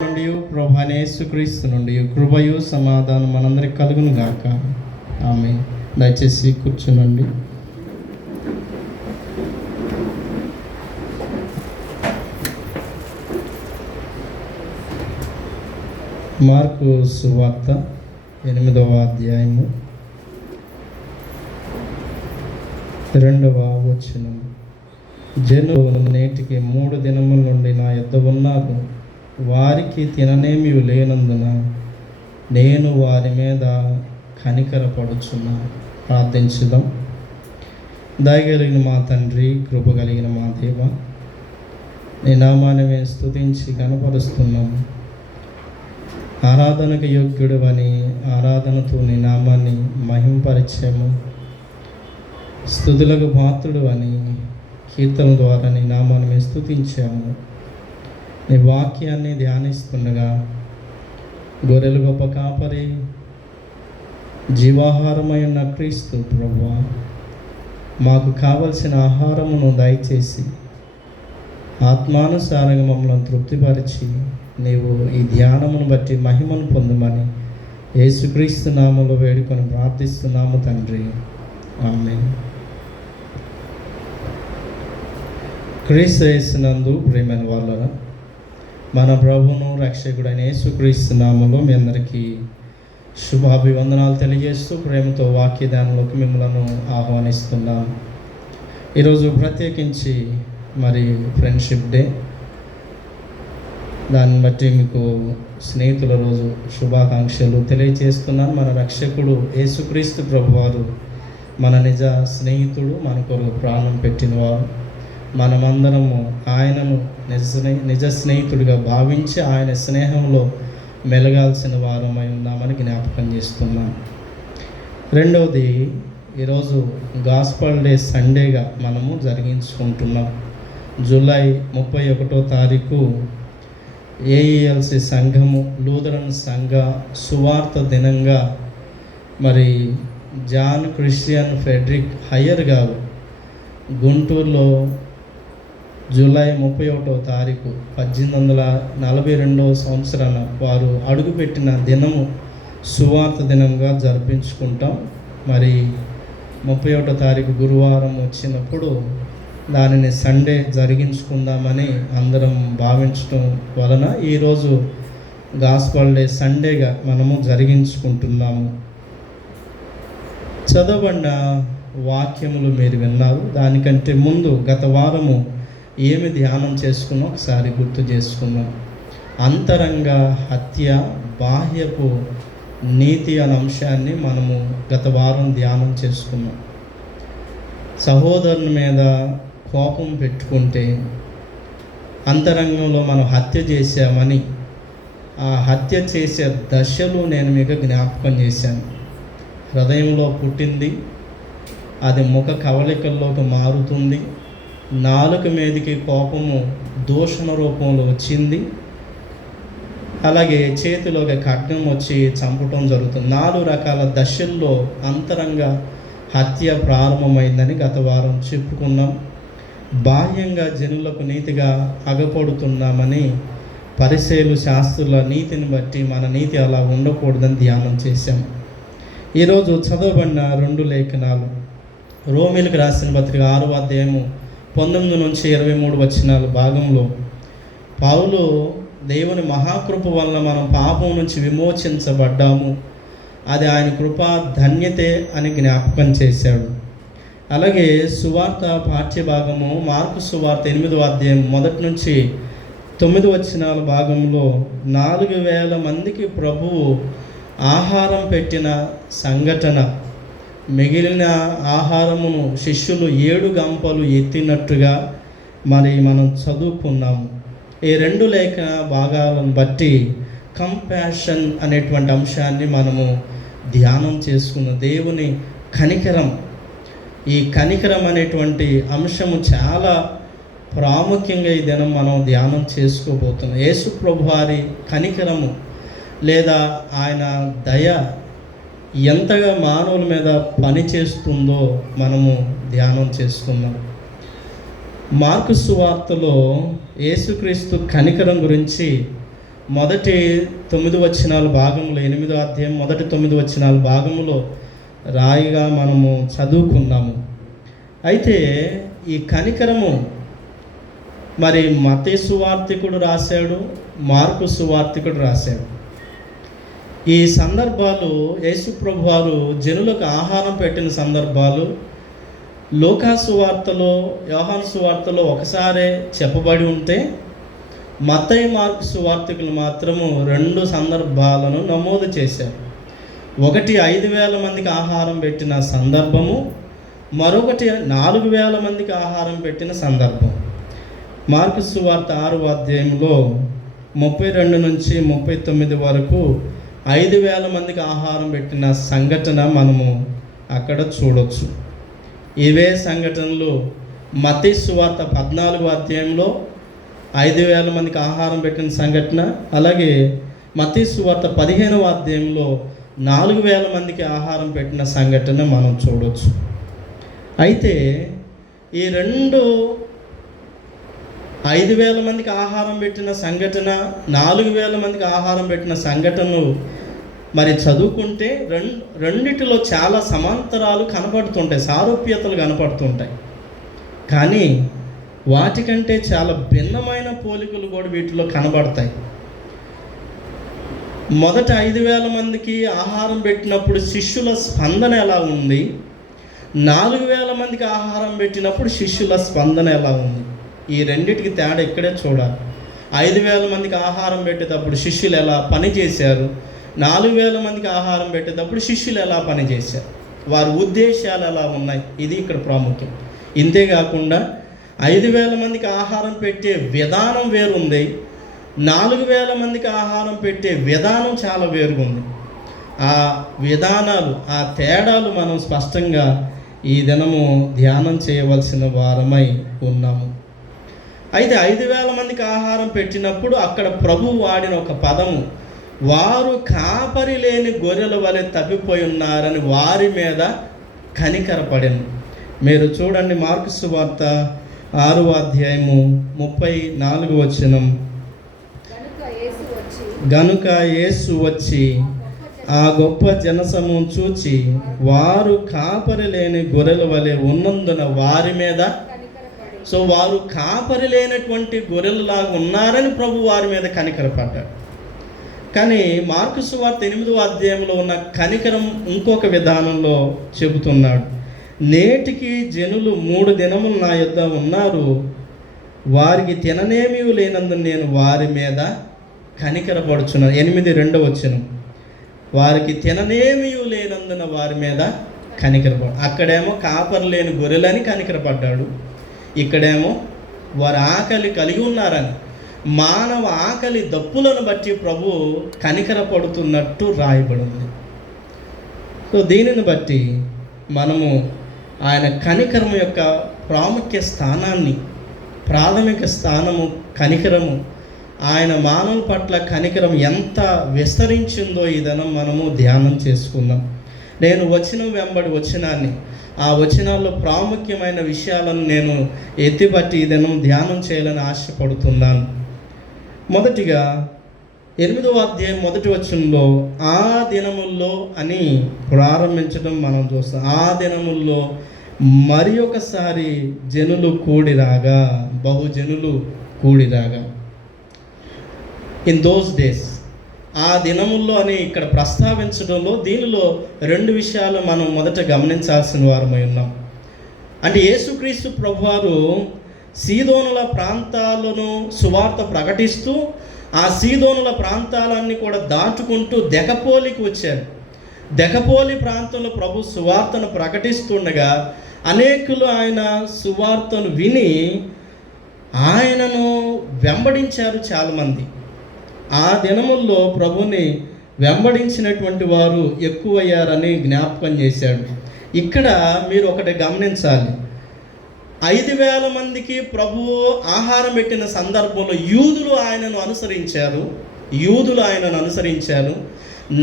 నుండి ప్రభువైన యేసుక్రీస్తు నుండి కృపయు సమాధానం మనందరికి కలుగును గాక. ఆమేన్. దయచేసి కూర్చునండి. మార్కు సువార్త 8వ అధ్యాయము 2వ వచనం. జనులు నేటికి 3 దినముల నుండి నా యొద్ద ఉన్నారు, వారికి తిననేమి లేనందున నేను వారి మీద కనికరపడుచున్నా. ప్రార్థించుదాం. దయగలిగిన మా తండ్రి, కృప కలిగిన మా దేవ, నీ నామాన్ని మేము స్తుతించి కనపరుస్తున్నాము. ఆరాధనకు యోగ్యుడు అని ఆరాధనతో నీ నామాన్ని మహింపరిచాము. స్తుతులకు పాత్రుడు అని కీర్తన ద్వారా నీ నామాన్ని మేము స్తుతించాము. నీ వాక్యాన్ని ధ్యానిస్తుండగా గొర్రెలు గొప్ప కాపరి, జీవాహారమై ఉన్న క్రీస్తు ప్రభువా, మాకు కావలసిన ఆహారమును దయచేసి ఆత్మానుసారంగా మమ్మల్ని తృప్తిపరిచి నీవు ఈ ధ్యానమును బట్టి మహిమను పొందమని యేసుక్రీస్తు నామములో వేడుకొని ప్రార్థిస్తున్నాము తండ్రి. ఆమేన్. క్రీస్తు యేసునందు ప్రియమైన వాళ్ళరా, మన ప్రభువును రక్షకుడైన యేసుక్రీస్తు నామములో మీ అందరికీ శుభాభివందనాలు తెలియజేస్తూ ప్రేమతో వాక్యదానంలోకి మిమ్మల్ని ఆహ్వానిస్తున్నాను. ఈరోజు ప్రత్యేకించి మరి ఫ్రెండ్షిప్ డే, దాన్ని బట్టి మీకు స్నేహితుల రోజు శుభాకాంక్షలు తెలియజేస్తున్నాను. మన రక్షకుడు యేసుక్రీస్తు ప్రభువారు మన నిజ స్నేహితుడు, మన కొరకు ప్రాణం పెట్టినవారు. మనమందరము ఆయనను నిజ స్నేహితుడిగా భావించి ఆయన స్నేహంలో మెలగాల్సిన వారమై ఉన్నామని జ్ఞాపకం చేస్తున్నాం. రెండవది, ఈరోజు గాస్పల్ డే సండేగా మనము జరిగించుకుంటున్నాం. జూలై 31వ తారీఖు ఏఈఎల్సి సంఘము, లూథరన్ సంఘ సువార్త దినంగా మరి జాన్ క్రిస్టియన్ ఫ్రెడరిక్ హయ్యర్ గారు గుంటూరులో జూలై 31వ తారీఖు 1842వ సంవత్సరాన వారు అడుగుపెట్టిన దినము సువార్త దినంగా జరిపించుకుంటాం. మరి 31వ తారీఖు గురువారం వచ్చినప్పుడు దానిని సండే జరిగించుకుందామని అందరం భావించడం వలన ఈరోజు గాస్పల్ డే సండేగా మనము జరిగించుకుంటున్నాము. చదవబడిన వాక్యములు మీరు విన్నారు. దానికంటే ముందు గత వారము ఏమి ధ్యానం చేసుకున్నాం ఒకసారి గుర్తు చేసుకున్నాం. అంతరంగ హత్య, బాహ్యపు నీతి అనే అంశాన్ని మనము గత వారం ధ్యానం చేసుకున్నాం. సహోదరుని మీద కోపం పెట్టుకుంటే అంతరంగంలో మనం హత్య చేశామని, ఆ హత్య చేసే దశలు నేను మీకు జ్ఞాపకం చేశాను. హృదయంలో పుట్టింది, అది ముఖ కవళికల్లోకి మారుతుంది. నాలుక మీదకి కోపము దూషణ రూపంలో వచ్చింది. అలాగే చేతిలోకి ఖడ్గం వచ్చి చంపటం జరుగుతుంది. 4 రకాల దశల్లో అంతరంగ హత్య ప్రారంభమైందని గత వారం చెప్పుకున్నాం. బాహ్యంగా జనులకు నీతిగా అగపడుతున్నామని, పరిసయ్యులు శాస్త్రుల నీతిని బట్టి మన నీతి అలా ఉండకూడదని ధ్యానం చేశాం. ఈరోజు చదవబడిన 2 లేఖనాలు, రోమీలకు రాసిన పత్రిక 6వ అధ్యాయము 19 నుంచి 23 వచనాల భాగంలో పౌలు దేవుని మహాకృప వల్ల మనం పాపం నుంచి విమోచించబడ్డాము, అది ఆయన కృపా ధన్యతే అని జ్ఞాపకం చేశాడు. అలాగే సువార్త పాఠ్యభాగము మార్కు సువార్త 8వ అధ్యాయం 1 నుంచి 9 వచనాల భాగంలో 4000 మందికి ప్రభువు ఆహారం పెట్టిన సంఘటన, మిగిలిన ఆహారమును శిష్యులు 7 గంపలు ఎత్తినట్టుగా మరి మనం చదువుకున్నాము. ఈ 2 లేఖన భాగాలను బట్టి కంపాషన్ అనేటువంటి అంశాన్ని మనము ధ్యానం చేసుకున్న దేవుని కనికరం. ఈ కనికరం అనేటువంటి అంశము చాలా ప్రాముఖ్యంగా ఈ దినం మనం ధ్యానం చేసుకోబోతున్నాం. యేసు ప్రభువారి కనికరము లేదా ఆయన దయ ఎంతగా మానవుల మీద పనిచేస్తుందో మనము ధ్యానం చేసుకున్నాం. మార్కు సువార్తలో యేసుక్రీస్తు కనికరం గురించి మొదటి 9 వచనాల భాగంలో, 8వ అధ్యాయం మొదటి 9 వచనాల భాగంలో రాయిగా మనము చదువుకున్నాము. అయితే ఈ కనికరము మరి మత్తయి సువార్తికుడు రాశాడు, మార్కు సువార్తికుడు రాశాడు. ఈ సందర్భాలు యేసు ప్రభువారు జనులకు ఆహారం పెట్టిన సందర్భాలు లూకా సువార్తలో, యోహాను సువార్తలో ఒకసారే చెప్పబడి ఉంటే, మత్తయి మార్కు సువార్తికులు మాత్రము 2 సందర్భాలను నమోదు చేశారు. ఒకటి 5,000 మందికి ఆహారం పెట్టిన సందర్భము, మరొకటి 4,000 మందికి ఆహారం పెట్టిన సందర్భం. మార్కు సువార్త 6వ అధ్యాయంలో 32 నుంచి 39 వరకు 5,000 మందికి ఆహారం పెట్టిన సంఘటన మనము అక్కడ చూడొచ్చు. ఇవే సంఘటనలు మత్తయి సువార్త 14వ అధ్యాయంలో 5,000 మందికి ఆహారం పెట్టిన సంఘటన, అలాగే మత్తయి సువార్త 15వ అధ్యాయంలో 4,000 మందికి ఆహారం పెట్టిన సంఘటన మనం చూడొచ్చు. అయితే ఈ 5,000 మందికి ఆహారం పెట్టిన సంఘటన, 4,000 మందికి ఆహారం పెట్టిన సంఘటనలు మరి చదువుకుంటే రెండిటిలో చాలా సమాంతరాలు కనపడుతుంటాయి, సారూప్యతలు కనపడుతుంటాయి. కానీ వాటికంటే చాలా భిన్నమైన పోలికలు కూడా వీటిలో కనబడతాయి. మొదట 5,000 మందికి ఆహారం పెట్టినప్పుడు శిష్యుల స్పందన ఎలా ఉంది, 4,000 మందికి ఆహారం పెట్టినప్పుడు శిష్యుల స్పందన ఎలా ఉంది, ఈ రెండిటికి తేడా ఇక్కడే చూడాలి. 5,000 మందికి ఆహారం పెట్టేటప్పుడు శిష్యులు ఎలా పనిచేశారు, 4,000 మందికి ఆహారం పెట్టేటప్పుడు శిష్యులు ఎలా పనిచేశారు, వారి ఉద్దేశాలు ఎలా ఉన్నాయి, ఇది ఇక్కడ ప్రాముఖ్యం. ఇంతేకాకుండా 5,000 మందికి ఆహారం పెట్టే విధానం వేరుంది, 4,000 మందికి ఆహారం పెట్టే విధానం చాలా వేరుగుంది. ఆ విధానాలు, ఆ తేడాలు మనం స్పష్టంగా ఈ దినము ధ్యానం చేయవలసిన వారమై ఉన్నాము. అయితే 5,000 మందికి ఆహారం పెట్టినప్పుడు అక్కడ ప్రభువు వాడిన ఒక పదము, వారు కాపరి లేని గొర్రెల వలె తప్పిపోయి ఉన్నారని వారి మీద కనికరపడింది. మీరు చూడండి, మార్కు సువార్త 6వ అధ్యాయము 34వ వచనం. గనుక యేసు వచ్చి ఆ గొప్ప జనసమూహం చూచి వారు కాపరి లేని గొర్రెల వలె ఉన్నందున వారి మీద, సో వారు కాపరి లేనటువంటి గొర్రెలలాగా ఉన్నారని ప్రభు వారి మీద కనికరపడ్డాడు. కానీ మార్కు సువార్త 8వ అధ్యాయంలో ఉన్న కనికరం ఇంకొక విధానంలో చెబుతున్నాడు. నేటికి జనులు 3 దినములు నా యొద్ద ఉన్నారు, వారికి తిననేమీ లేనందున నేను వారి మీద కనికరపడుచున్నాను. 8:2 వచనం. వారికి తిననేమీ లేనందున వారి మీద కనికరపడు. అక్కడేమో కాపరి లేని గొర్రెలని కనికరపడ్డాడు, ఇక్కడేమో వారు ఆకలి కలిగి ఉన్నారని, మానవ ఆకలి దప్పులను బట్టి ప్రభు కనికరపడుతున్నట్టు రాయబడింది. సో దీనిని బట్టి మనము ఆయన కనికరము యొక్క ప్రాముఖ్య స్థానాన్ని, ప్రాథమిక స్థానము కనికరము, ఆయన మానవుల పట్ల కనికరం ఎంత విస్తరించిందో ఈ దినం మనము ధ్యానం చేసుకుందాం. నేను వచనం వెంబడి వచనాన్ని, ఆ వచనాల్లో ప్రాముఖ్యమైన విషయాలను నేను ఎత్తిపట్టి ఈ దినం ధ్యానం చేయాలని ఆశపడుతున్నాను. మొదటిగా 8వ అధ్యాయం 1వ వచనంలో ఆ దినముల్లో అని ప్రారంభించడం మనం చూస్తాం. ఆ దినముల్లో మరి ఒకసారి జనులు కూడిరాగా, బహుజనులు కూడిరాగా. ఇన్ దోస్ డేస్, ఆ దినముల్లో అని ఇక్కడ ప్రస్తావించడంలో దీనిలో 2 విషయాలు మనం మొదట గమనించాల్సిన వారమై ఉన్నాం. అంటే యేసుక్రీస్తు ప్రభువారు సీదోనుల ప్రాంతాలను సువార్త ప్రకటిస్తూ ఆ సీదోనుల ప్రాంతాలన్నీ కూడా దాటుకుంటూ దెకపోలికి వచ్చారు. దెకపోలి ప్రాంతంలో ప్రభు సువార్తను ప్రకటిస్తుండగా అనేకులు ఆయన సువార్తను విని ఆయనను వెంబడించారు చాలామంది. ఆ దినముల్లో ప్రభుని వెంబడించినటువంటి వారు ఎక్కువయ్యారని జ్ఞాపకం చేశాడు. ఇక్కడ మీరు ఒకటి గమనించాలి, 5,000 మందికి ప్రభువు ఆహారం పెట్టిన సందర్భంలో యూదులు ఆయనను అనుసరించారు.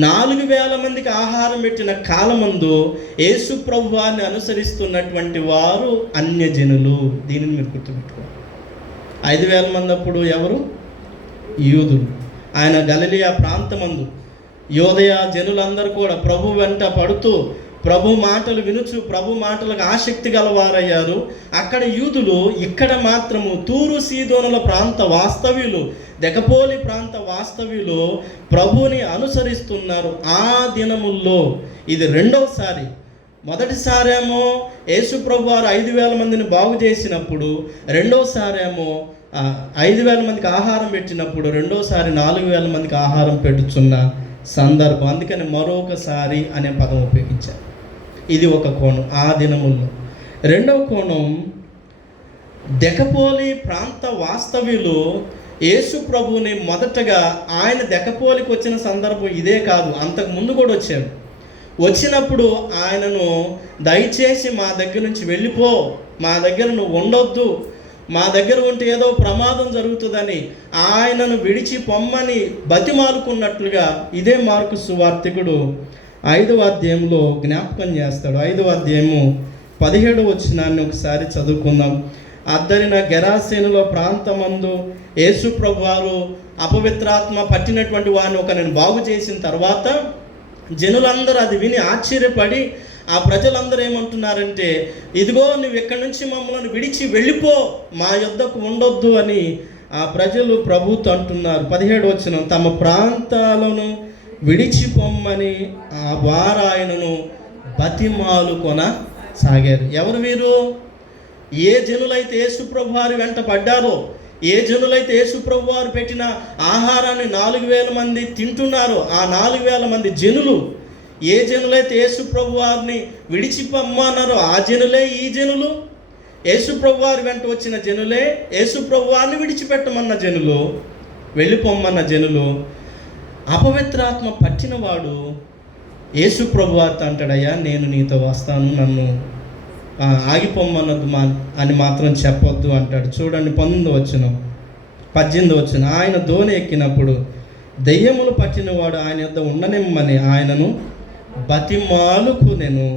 4,000 మందికి ఆహారం పెట్టిన కాలమందు యేసు ప్రభువాన్ని అనుసరిస్తున్నటువంటి వారు అన్యజనులు. దీనిని మీరు గుర్తుపెట్టుకోవాలి. 5,000 మంది అప్పుడు ఎవరు? యూదులు. ఆయన గలిలయ ప్రాంతమందు యోదయ జనులందరూ కూడా ప్రభు వెంట పడుతూ ప్రభు మాటలు వినుచు ప్రభు మాటలకు ఆసక్తి గలవారయ్యారు. అక్కడ యూదులు, ఇక్కడ మాత్రము తూరు సీదోనుల ప్రాంత వాస్తవ్యులు, దెకపోలి ప్రాంత వాస్తవ్యులు ప్రభుని అనుసరిస్తున్నారు. ఆ దినముల్లో ఇది రెండవసారి. మొదటిసారేమో యేసు ప్రభు వారు 5,000 మందిని బాగు చేసినప్పుడు, రెండోసారేమో 5,000 మందికి ఆహారం పెట్టినప్పుడు, రెండోసారి 4,000 మందికి ఆహారం పెట్టుచున్న సందర్భం. అందుకని మరొకసారి అనే పదం ఉపయోగించారు. ఇది ఒక కోణం ఆ దినముల్లో. రెండవ కోణం, దెకపోలి ప్రాంత వాస్తవ్యులు యేసు ప్రభుని మొదటగా ఆయన దెకపోలికి వచ్చిన సందర్భం ఇదే కాదు, అంతకు ముందు కూడా వచ్చాడు. వచ్చినప్పుడు ఆయనను దయచేసి మా దగ్గర నుంచి వెళ్ళిపో, మా దగ్గర నువ్వు ఉండొద్దు, మా దగ్గర ఉంటే ఏదో ప్రమాదం జరుగుతుందని ఆయనను విడిచి పొమ్మని బతిమాలుకున్నట్లుగా ఇదే మార్కు సువార్తికుడు 5వ అధ్యాయంలో జ్ఞాపకం చేస్తాడు. 5వ అధ్యాయము 17వ వచనాన్ని ఒకసారి చదువుకుందాం. అద్దరిన గెరాసేనులో ప్రాంతమందు యేసు ప్రభువారు అపవిత్రాత్మ పట్టినటువంటి వారిని ఒకరిని బాగు చేసిన తర్వాత జనులందరూ అది విని ఆశ్చర్యపడి, ఆ ప్రజలందరూ ఏమంటున్నారంటే, ఇదిగో నువ్వు ఇక్కడి నుంచి మమ్మల్ని విడిచి వెళ్ళిపో, మా యొద్దకు ఉండొద్దు అని ఆ ప్రజలు ప్రభుతో అంటున్నారు. 17వ వచనం, తమ ప్రాంతాలను విడిచిపోమ్మని ఆ వారాయనను బతిమాలుకొన సాగారు. ఎవరు వీరు? ఏ జనులైతే యేసు ప్రభు వారి వెంట పడ్డారో, ఏ జనులైతే యేసు ప్రభు వారు పెట్టిన ఆహారాన్ని 4,000 మంది తింటున్నారో, ఆ 4,000 మంది జనులు, ఏ జనులైతే యేసు ప్రభు వారిని విడిచిపోమ్మన్నారో ఆ జనులే ఈ జనులు. యేసు ప్రభు వారి వెంట వచ్చిన జనులే యేసు ప్రభు వారిని విడిచిపెట్టమన్న జనులు, వెళ్ళిపోమ్మన్న జనులు. అపవిత్రాత్మ పట్టినవాడు యేసు ప్రభు వారితో అంటాడయ్యా, నేను నీతో వస్తాను, నన్ను ఆగిపోమ్మన్నది అని మాత్రం చెప్పొద్దు అంటాడు. చూడండి 18వ వచనం, 18వ వచనం, ఆయన దోణి ఎక్కినప్పుడు దెయ్యములు పట్టినవాడు ఆయన యొద్ద ఉండనిమ్మని ఆయనను బతిమాలుకునెను.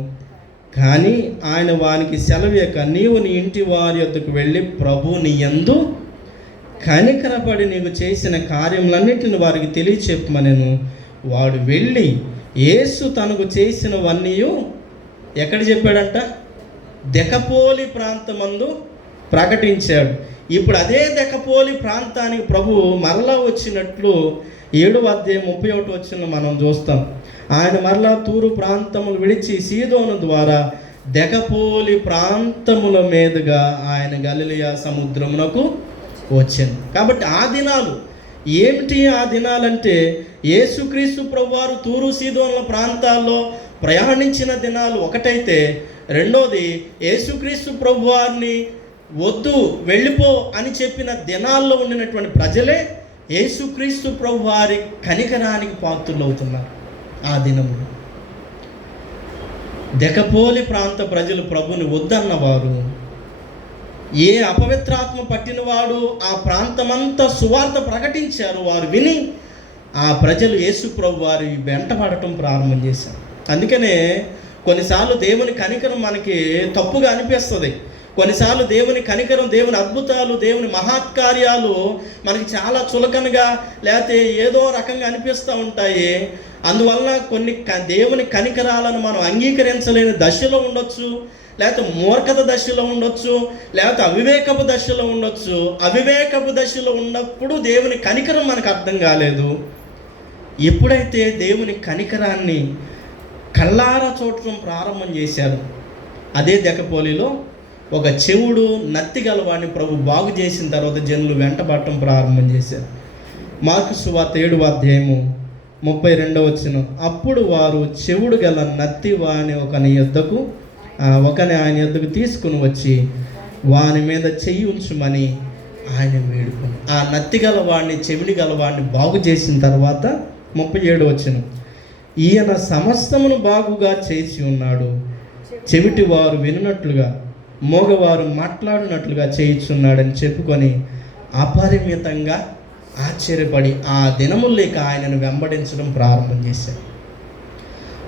కానీ ఆయన వానికి సెలవేయక, నీవు నీ ఇంటి వారి యొద్దకు వెళ్ళి ప్రభు నీ యందు కనికరపడి నీకు చేసిన కార్యములన్నిటిని వారికి తెలియచెప్పమనెను. వాడు వెళ్ళి యేసు తనకు చేసినవన్నీ ఎక్కడ చెప్పాడంట? దెకపోలి ప్రాంతమందు ప్రకటించాడు. ఇప్పుడు అదే దెకపోలి ప్రాంతానికి ప్రభు మరలా వచ్చినట్లు 7వ అధ్యాయం 31వ వచనం మనం చూస్తాం. ఆయన మరలా తూరు ప్రాంతములు విడిచి సీదోను ద్వారా దెకపోలి ప్రాంతముల మీదుగా ఆయన గలిలయ సముద్రమునకు వచ్చాను. కాబట్టి ఆ దినాలు ఏమిటి? ఆ దినాలంటే యేసుక్రీస్తు ప్రభువారు తూరు సీదోనుల ప్రాంతాల్లో ప్రయాణించిన దినాలు ఒకటైతే, రెండోది యేసుక్రీస్తు ప్రభువారిని వద్దు వెళ్ళిపో అని చెప్పిన దినాల్లో ఉండినటువంటి ప్రజలే యేసుక్రీస్తు ప్రభువారి కనికరానికి పాత్రులు అవుతున్నారు. ఆ దినములు దెకపోలి ప్రాంత ప్రజలు ప్రభుని వద్దన్నవారు, ఏ అపవిత్రాత్మ పట్టినవాడు ఆ ప్రాంతమంతా సువార్త ప్రకటించారు, వారు విని ఆ ప్రజలు యేసు ప్రభు వారి వెంట పడటం ప్రారంభం చేశారు. అందుకనే కొన్నిసార్లు దేవుని కనికరం మనకి తప్పుగా అనిపిస్తుంది. కొన్నిసార్లు దేవుని కనికరం, దేవుని అద్భుతాలు, దేవుని మహత్కార్యాలు మనకి చాలా చులకనగా లేకపోతే ఏదో రకంగా అనిపిస్తూ ఉంటాయి. అందువలన కొన్ని దేవుని కనికరాలను మనం అంగీకరించలేని దశలో ఉండొచ్చు, లేకపోతే మూర్ఖత దశలో ఉండొచ్చు, లేకపోతే అవివేకపు దశలో ఉండొచ్చు. అవివేకపు దశలో ఉన్నప్పుడు దేవుని కనికరం మనకు అర్థం కాలేదు. ఎప్పుడైతే దేవుని కనికరాన్ని కళ్ళారా చూడటం ప్రారంభం చేశారు, అదే దెకపోలిలో ఒక చెవుడు నత్తి గలవాడిని ప్రభు బాగు చేసిన తర్వాత జనులు వెంటబడటం ప్రారంభం చేశారు. మార్కు సువార్త 7వ అధ్యాయము 32వ వచనం, అప్పుడు వారు చెవుడు గల నత్తి వాని ఒకని ఆయన యొద్దకు తీసుకుని వచ్చి వాని మీద చెయ్యి ఉంచుమని ఆయన వేడుకుని, ఆ నత్తి గలవాడిని, చెవిడి గలవాడిని బాగు చేసిన తర్వాత 37వ వచనం, ఈయన సమస్తమును బాగుగా చేసి ఉన్నాడు, చెవిటి వారు వినున్నట్లుగా మోగవారు మాట్లాడినట్లుగా చేయించున్నాడని చెప్పుకొని అపరిమితంగా ఆశ్చర్యపడి ఆ దినములేక ఆయనను వెంబడించడం ప్రారంభం చేశారు.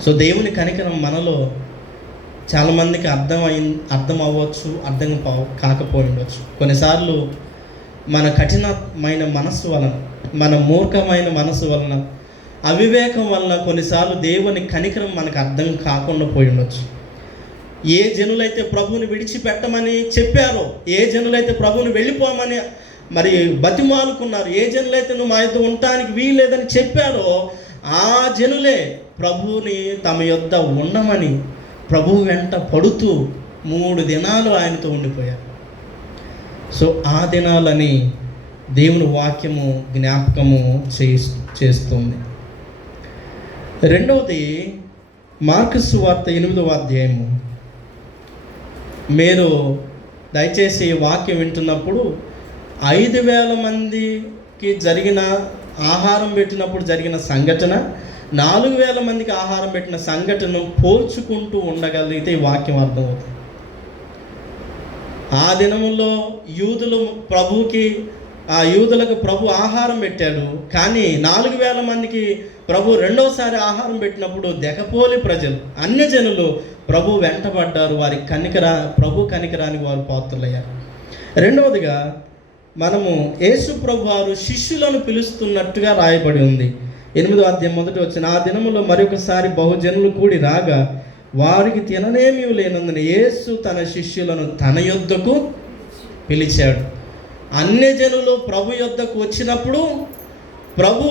సో దేవుని కనికరం మనలో చాలామందికి అర్థం అవ్వచ్చు, అర్థం కాకపోయి ఉండవచ్చు. కొన్నిసార్లు మన కఠినమైన మనస్సు వలన, మన మూర్ఖమైన మనస్సు వలన, అవివేకం వలన కొన్నిసార్లు దేవుని కనికరం మనకు అర్థం కాకుండా పోయి ఉండొచ్చు. ఏ జనులైతే ప్రభువుని విడిచిపెట్టమని చెప్పారో, ఏ జనులైతే ప్రభువుని వెళ్ళిపోమని మరి బతిమాలుకున్నారు, ఏ జనులైతే నువ్వు మా యొద్ద ఉండటానికి వీల్లేదని చెప్పారో, ఆ జనులే ప్రభువుని తమ యొద్ద ఉండమని ప్రభువు వెంట పడుతూ 3 దినాలు ఆయనతో ఉండిపోయారు. సో ఆ దినాలని దేవుని వాక్యము జ్ఞాపకము చేస్తుంది. రెండవది, మార్కు సువార్త 8వ అధ్యాయము. మీరు దయచేసి వాక్యం వింటున్నప్పుడు 5,000 మందికి జరిగిన ఆహారం పెట్టినప్పుడు జరిగిన సంఘటన, 4,000 మందికి ఆహారం పెట్టిన సంఘటనను పోల్చుకుంటూ ఉండగలిగితే ఈ వాక్యం అర్థమవుతుంది. ఆ దినముల్లో యూదులకు ప్రభు ఆహారం పెట్టాడు. కానీ 4,000 మందికి ప్రభు రెండోసారి ఆహారం పెట్టినప్పుడు దెకపోలి ప్రజలు, అన్యజనులు ప్రభు వెంటబడ్డారు. ప్రభు కనికరానికి వారు పాత్రులయ్యారు. రెండవదిగా, మనము యేసు ప్రభు వారు శిష్యులను పిలుస్తున్నట్టుగా రాయబడి ఉంది. 8వ అధ్యాయం మొదటి వచ్చిన, ఆ దినములో మరొకసారి బహుజనులు కూడి రాగా వారికి తిననేమీ లేనందున యేసు తన శిష్యులను తన యొద్దకు పిలిచాడు. అన్యజనులు ప్రభు యొద్దకు వచ్చినప్పుడు ప్రభు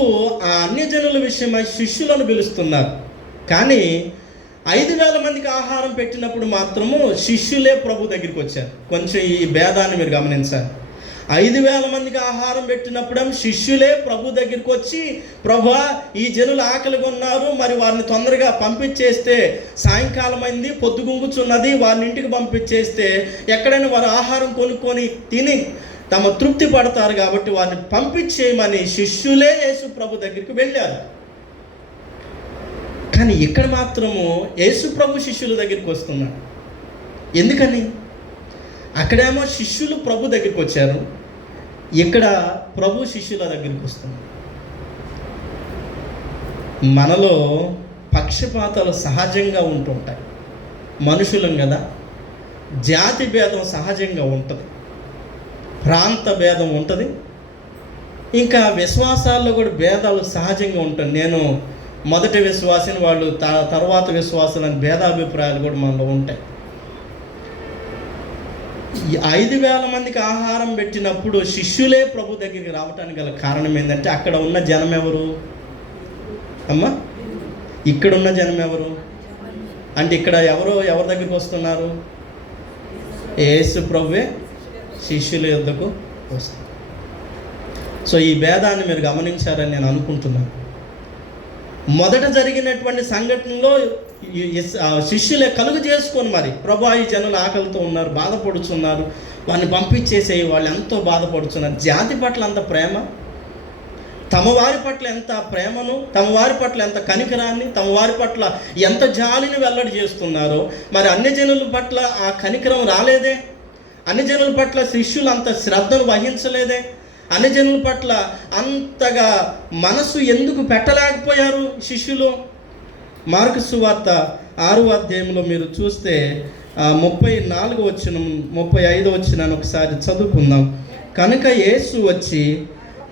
ఆ అన్యజనుల విషయమై శిష్యులను పిలుస్తున్నారు. కానీ 5,000 మందికి ఆహారం పెట్టినప్పుడు మాత్రము శిష్యులే ప్రభు దగ్గరికి వచ్చారు. కొంచెం ఈ భేదాన్ని మీరు గమనించాలి. 5,000 మందికి ఆహారం పెట్టినప్పుడు శిష్యులే ప్రభు దగ్గరికి వచ్చి, ప్రభువా ఈ జనులు ఆకలిగా ఉన్నారు, మరి వారిని తొందరగా పంపించేస్తే, సాయంకాలం అయింది, పొద్దుగుంగుచున్నది, వారిని ఇంటికి పంపించేస్తే ఎక్కడైనా వారు ఆహారం కొనుక్కొని తిని తమ తృప్తి పడతారు కాబట్టి వారిని పంపించేయమని శిష్యులే యేసు ప్రభు దగ్గరికి వెళ్ళారు. కానీ ఇక్కడ మాత్రము యేసు ప్రభు శిష్యుల దగ్గరికి వస్తున్నాడు. ఎందుకని? అక్కడేమో శిష్యులు ప్రభు దగ్గరికి వచ్చారు, ఇక్కడ ప్రభు శిష్యుల దగ్గరికి వస్తున్నారు. మనలో పక్షపాతాలు సహజంగా ఉంటుంటాయి. మనుషులం కదా, జాతి భేదం సహజంగా ఉంటుంది, ప్రాంత భేదం ఉంటుంది, ఇంకా విశ్వాసాల్లో కూడా భేదాలు సహజంగా ఉంటుంది. నేను మొదటి విశ్వాసిని, వాళ్ళు తర్వాత విశ్వాసులని భేదాభిప్రాయాలు కూడా మనలో ఉంటాయి. 5,000 మందికి ఆహారం పెట్టినప్పుడు శిష్యులే ప్రభు దగ్గరికి రావటానికి గల కారణం ఏంటంటే, అక్కడ ఉన్న జనం ఎవరు అమ్మా? ఇక్కడ ఉన్న జనం ఎవరు అంటే, ఇక్కడ ఎవరి దగ్గరికి వస్తున్నారు? యేసు ప్రభువే శిష్యుల యొద్దకు వస్తారు. సో ఈ భేదాన్ని మీరు గమనించారని నేను అనుకుంటున్నాను. మొదట జరిగినటువంటి సంఘటనలో శిష్యులే కలుగు చేసుకొని మరి, ప్రభు ఈ జనులు ఆకలితో ఉన్నారు, బాధపడుతున్నారు, వారిని పంపించేసేయి, వాళ్ళు ఎంతో బాధపడుతున్నారు. జాతి పట్ల అంత ప్రేమ, తమ వారి పట్ల ఎంత ప్రేమను, తమ వారి పట్ల ఎంత కనికరాన్ని, తమ వారి పట్ల ఎంత జాలిని వెల్లడి చేస్తున్నారో, మరి అన్యజనుల పట్ల ఆ కనికరం రాలేదే? అన్యజనుల పట్ల శిష్యులు అంత శ్రద్ధను వహించలేదే? అన్యజనుల పట్ల అంతగా మనసు ఎందుకు పెట్టలేకపోయారు శిష్యులు? మార్కు సువార్త 6వ అధ్యాయంలో మీరు చూస్తే 34 వచ్చిన 35 వచ్చిన ఒకసారి చదువుకుందాం. కనుక యేసు వచ్చి